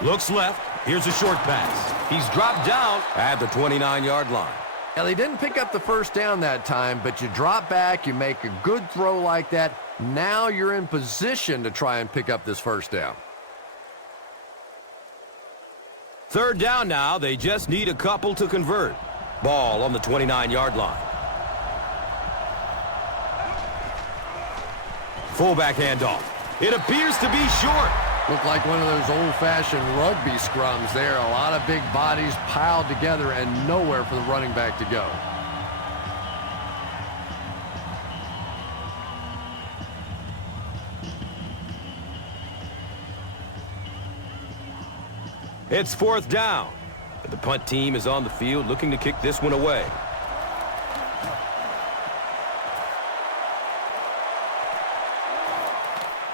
Looks left. Here's a short pass. He's dropped down at the 29-yard line. Now, they didn't pick up the first down that time, but you drop back, you make a good throw like that. Now you're in position to try and pick up this first down. Third down now. They just need a couple to convert. Ball on the 29-yard line. Fullback handoff. It appears to be short. Looked like one of those old-fashioned rugby scrums there. A lot of big bodies piled together and nowhere for the running back to go. It's fourth down. The punt team is on the field looking to kick this one away.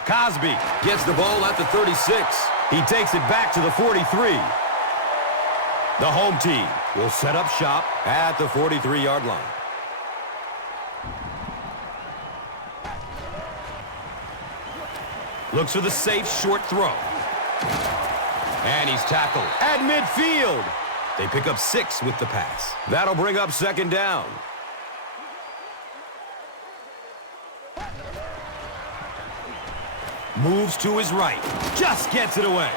Cosby gets the ball at the 36. He takes it back to the 43. The home team will set up shop at the 43-yard line. Looks for the safe short throw. And he's tackled at midfield. They pick up 6 with the pass. That'll bring up second down. Moves to his right. Just gets it away.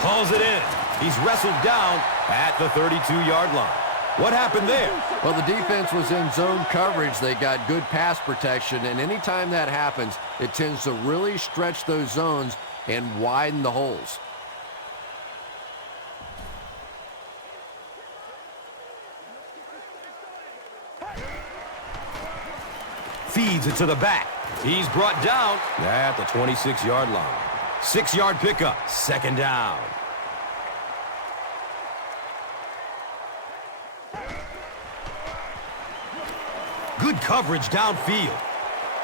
Hauls it in. He's wrestled down at the 32-yard line. What happened there? Well, the defense was in zone coverage. They got good pass protection, and anytime that happens, it tends to really stretch those zones and widen the holes. Feeds it to the back. He's brought down at the 26-yard line. 6-yard pickup, second down. Good coverage downfield.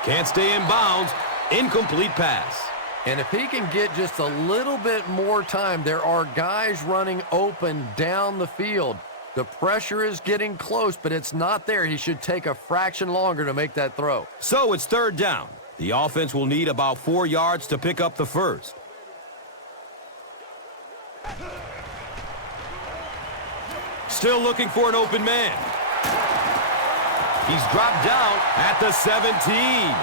Can't stay in bounds. Incomplete pass. And if he can get just a little bit more time, there are guys running open down the field. The pressure is getting close, but it's not there. He should take a fraction longer to make that throw. So it's third down. The offense will need about 4 yards to pick up the first. Still looking for an open man. He's dropped down at the 17.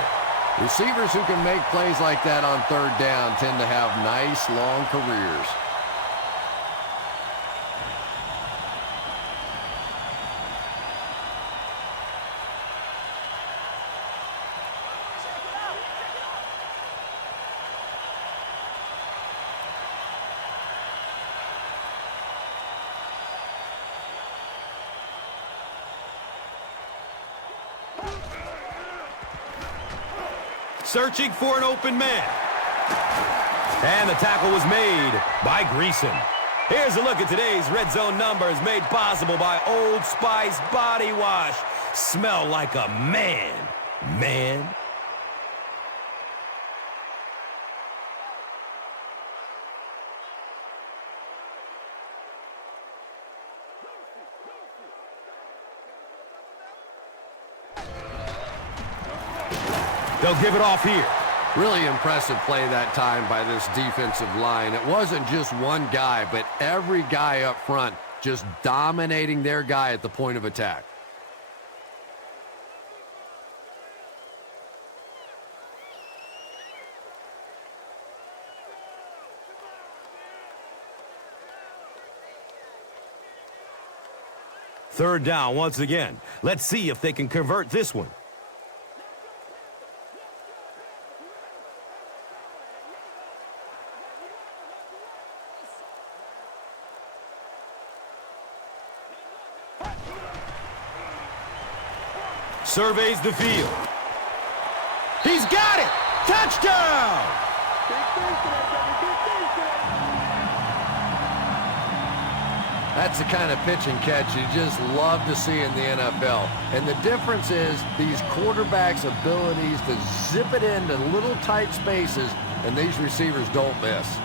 Receivers who can make plays like that on third down tend to have nice, long careers. Searching for an open man. And the tackle was made by Greason. Here's a look at today's red zone numbers made possible by Old Spice Body Wash. Smell like a man. Man. They'll give it off here. Really impressive play that time by this defensive line. It wasn't just one guy, but every guy up front just dominating their guy at the point of attack. Third down once again. Let's see if they can convert this one. Surveys the field. He's got it! Touchdown! That's the kind of pitch and catch you just love to see in the NFL. And the difference is these quarterbacks' abilities to zip it into little tight spaces, and these receivers don't miss.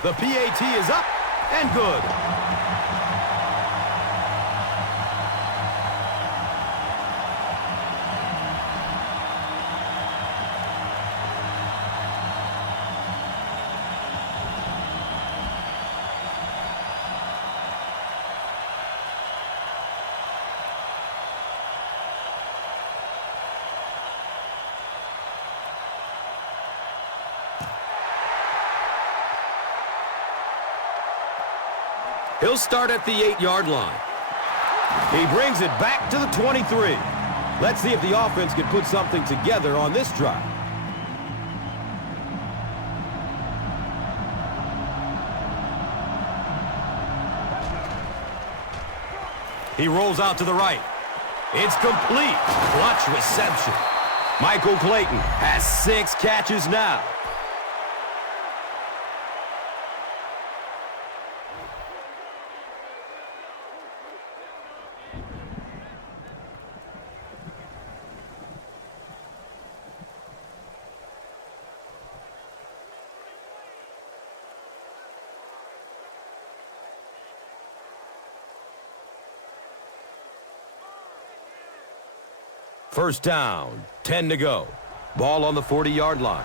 The PAT is up and good. He'll start at the 8-yard line. He brings it back to the 23. Let's see if the offense can put something together on this drive. He rolls out to the right. It's complete. Clutch reception. Michael Clayton has 6 catches now. First down, 10 to go. Ball on the 40-yard line.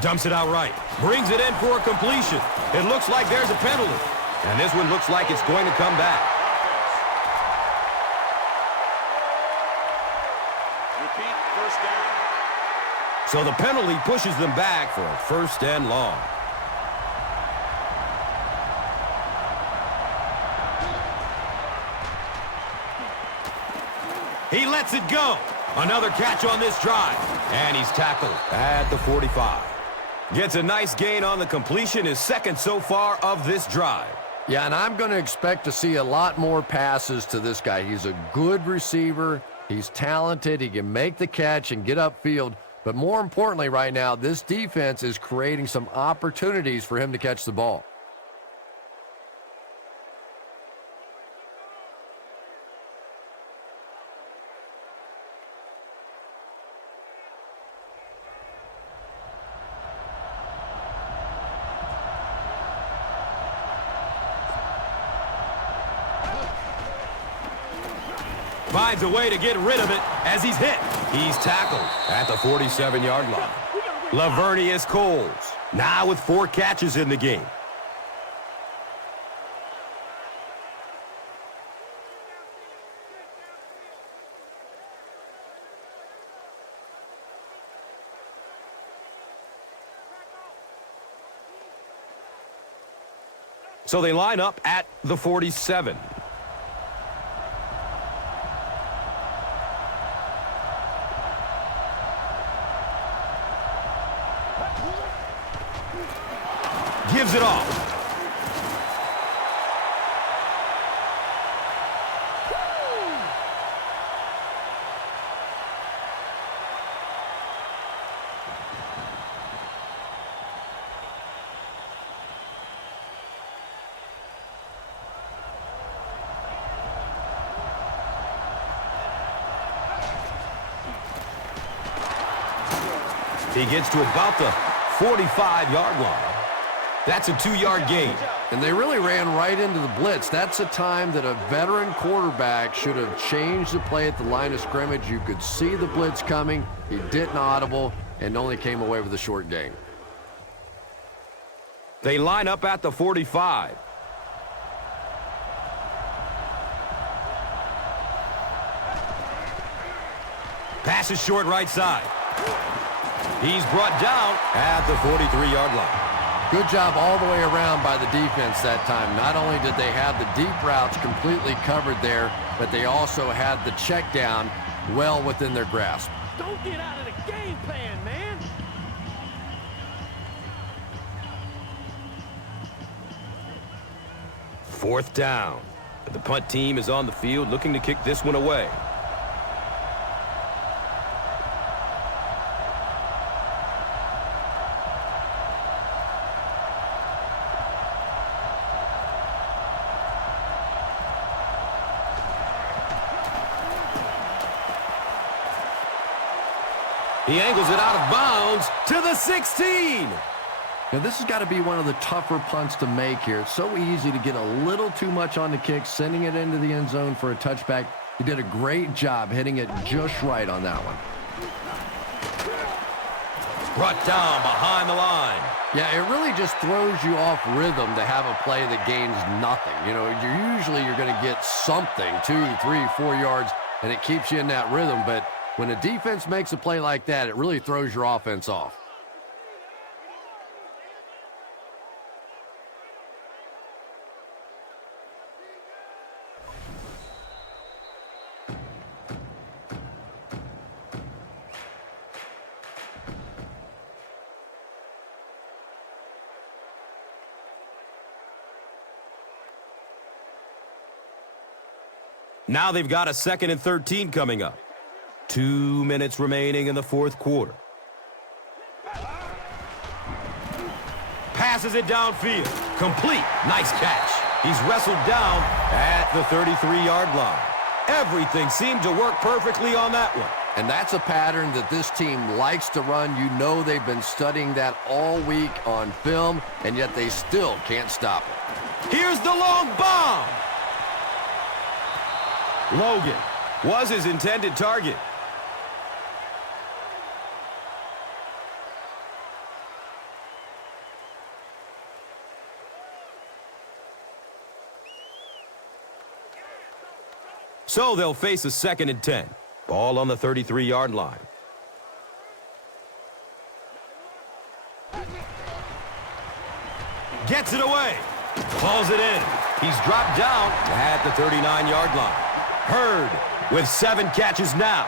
Dumps it out right. Brings it in for a completion. It looks like there's a penalty. And this one looks like it's going to come back. Repeat, first down. So the penalty pushes them back for a first and long. He lets it go. Another catch on this drive. And he's tackled at the 45. Gets a nice gain on the completion, his second so far of this drive. Yeah, and I'm going to expect to see a lot more passes to this guy. He's a good receiver. He's talented. He can make the catch and get upfield. But more importantly right now, this defense is creating some opportunities for him to catch the ball. Finds a way to get rid of it as he's hit. He's tackled at the 47-yard line. Laveraneus now with 4 catches in the game. So they line up at the 47. Gives it off. He gets to about the 45-yard line. That's a 2-yard gain. And they really ran right into the blitz. That's a time that a veteran quarterback should have changed the play at the line of scrimmage. You could see the blitz coming. He didn't audible and only came away with a short gain. They line up at the 45. Pass is short right side. He's brought down at the 43-yard line. Good job all the way around by the defense that time. Not only did they have the deep routes completely covered there, but they also had the check down well within their grasp. Don't get out of the game plan, man. Fourth down. The punt team is on the field looking to kick this one away. He angles it out of bounds to the 16. Now, this has got to be one of the tougher punts to make here. It's so easy to get a little too much on the kick, sending it into the end zone for a touchback. He did a great job hitting it just right on that one. Brought down behind the line. Yeah, it really just throws you off rhythm to have a play that gains nothing. You know, you're going to get something, 2, 3, 4 yards, and it keeps you in that rhythm. But when a defense makes a play like that, it really throws your offense off. Now they've got a 2nd and 13 coming up. 2 minutes remaining in the fourth quarter. Passes it downfield. Complete. Nice catch. He's wrestled down at the 33-yard line. Everything seemed to work perfectly on that one. And that's a pattern that this team likes to run. You know they've been studying that all week on film, and yet they still can't stop it. Here's the long bomb. Logan was his intended target. So they'll face a 2nd and 10. Ball on the 33-yard line. Gets it away. Hauls it in. He's dropped down at the 39-yard line. Hurd with 7 catches now.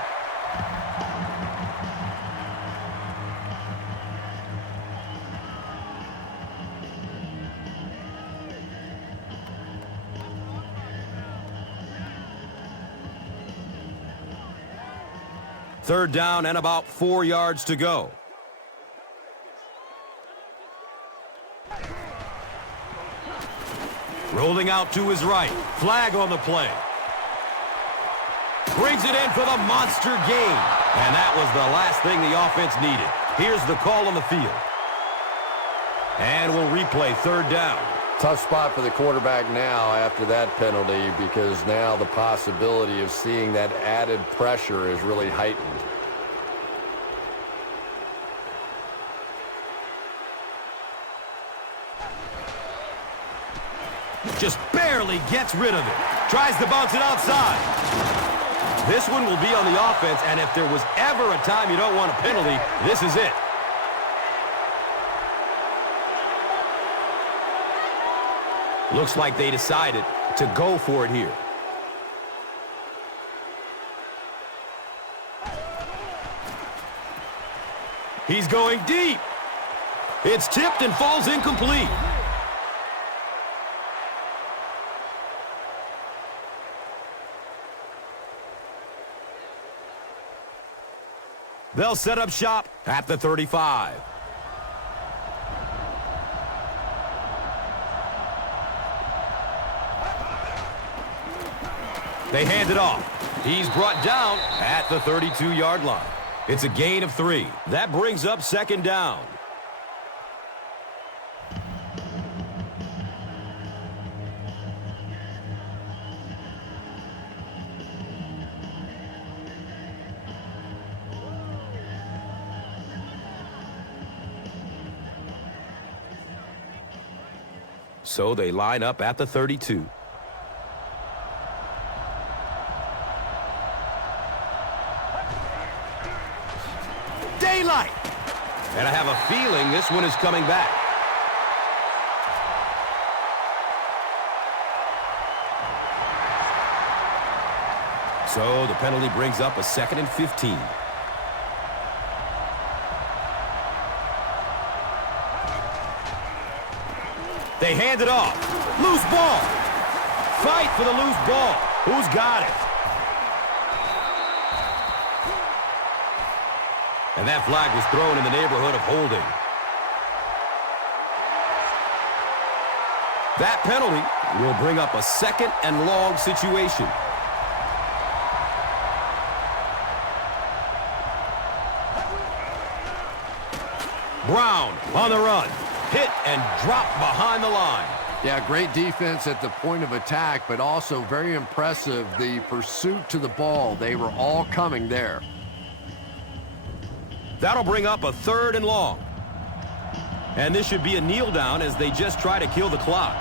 Third down and about 4 yards to go. Rolling out to his right. Flag on the play. Brings it in for the monster gain. And that was the last thing the offense needed. Here's the call on the field. And we'll replay 3rd down. Tough spot for the quarterback now after that penalty, because now the possibility of seeing that added pressure is really heightened. Just barely gets rid of it. Tries to bounce it outside. This one will be on the offense, and if there was ever a time you don't want a penalty, this is it. Looks like they decided to go for it here. He's going deep. It's tipped and falls incomplete. They'll set up shop at the 35. They hand it off. He's brought down at the 32-yard line. It's a gain of 3. That brings up 2nd down. So they line up at the 32. Daylight! And I have a feeling this one is coming back. So the penalty brings up a 2nd and 15. They hand it off. Loose ball. Fight for the loose ball. Who's got it? And that flag was thrown in the neighborhood of holding. That penalty will bring up a 2nd and long situation. Brown on the run. Hit and drop behind the line. Yeah, great defense at the point of attack, but also very impressive the pursuit to the ball. They were all coming there. That'll bring up a 3rd and long. And this should be a kneel down as they just try to kill the clock.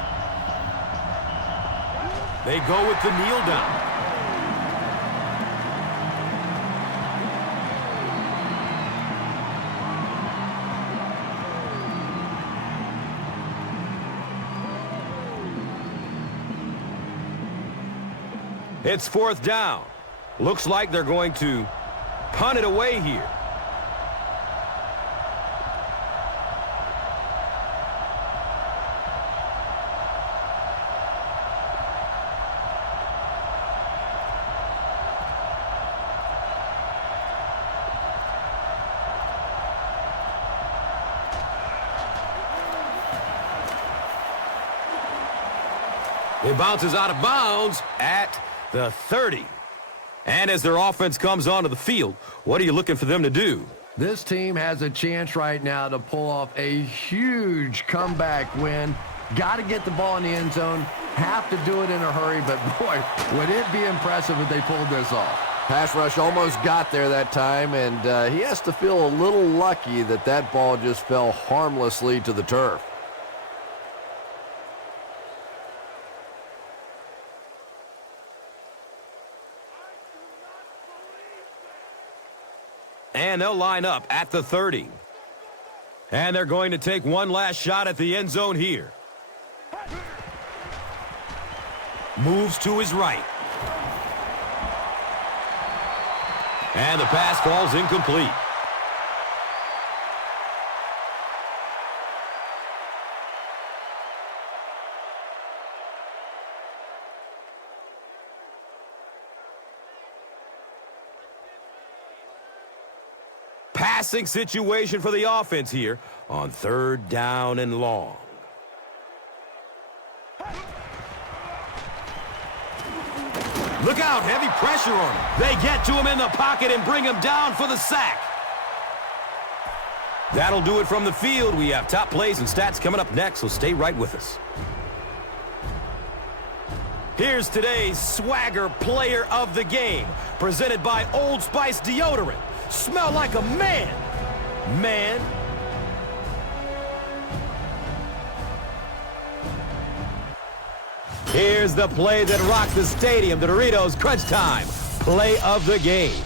They go with the kneel down. It's 4th down. Looks like they're going to punt it away here. It bounces out of bounds at the 30. And as their offense comes onto the field, what are you looking for them to do? This team has a chance right now to pull off a huge comeback win. Got to get the ball in the end zone. Have to do it in a hurry, but boy, would it be impressive if they pulled this off. Pass rush almost got there that time, and he has to feel a little lucky that that ball just fell harmlessly to the turf. And they'll line up at the 30. And they're going to take one last shot at the end zone here. Moves to his right. And the pass falls incomplete. Passing situation for the offense here on 3rd down and long. Look out, heavy pressure on him. They get to him in the pocket and bring him down for the sack. That'll do it from the field. We have top plays and stats coming up next, so stay right with us. Here's today's Swagger Player of the Game, presented by Old Spice Deodorant. Smell like a man. Man. Here's the play that rocked the stadium, the Doritos Crunch Time Play of the Game.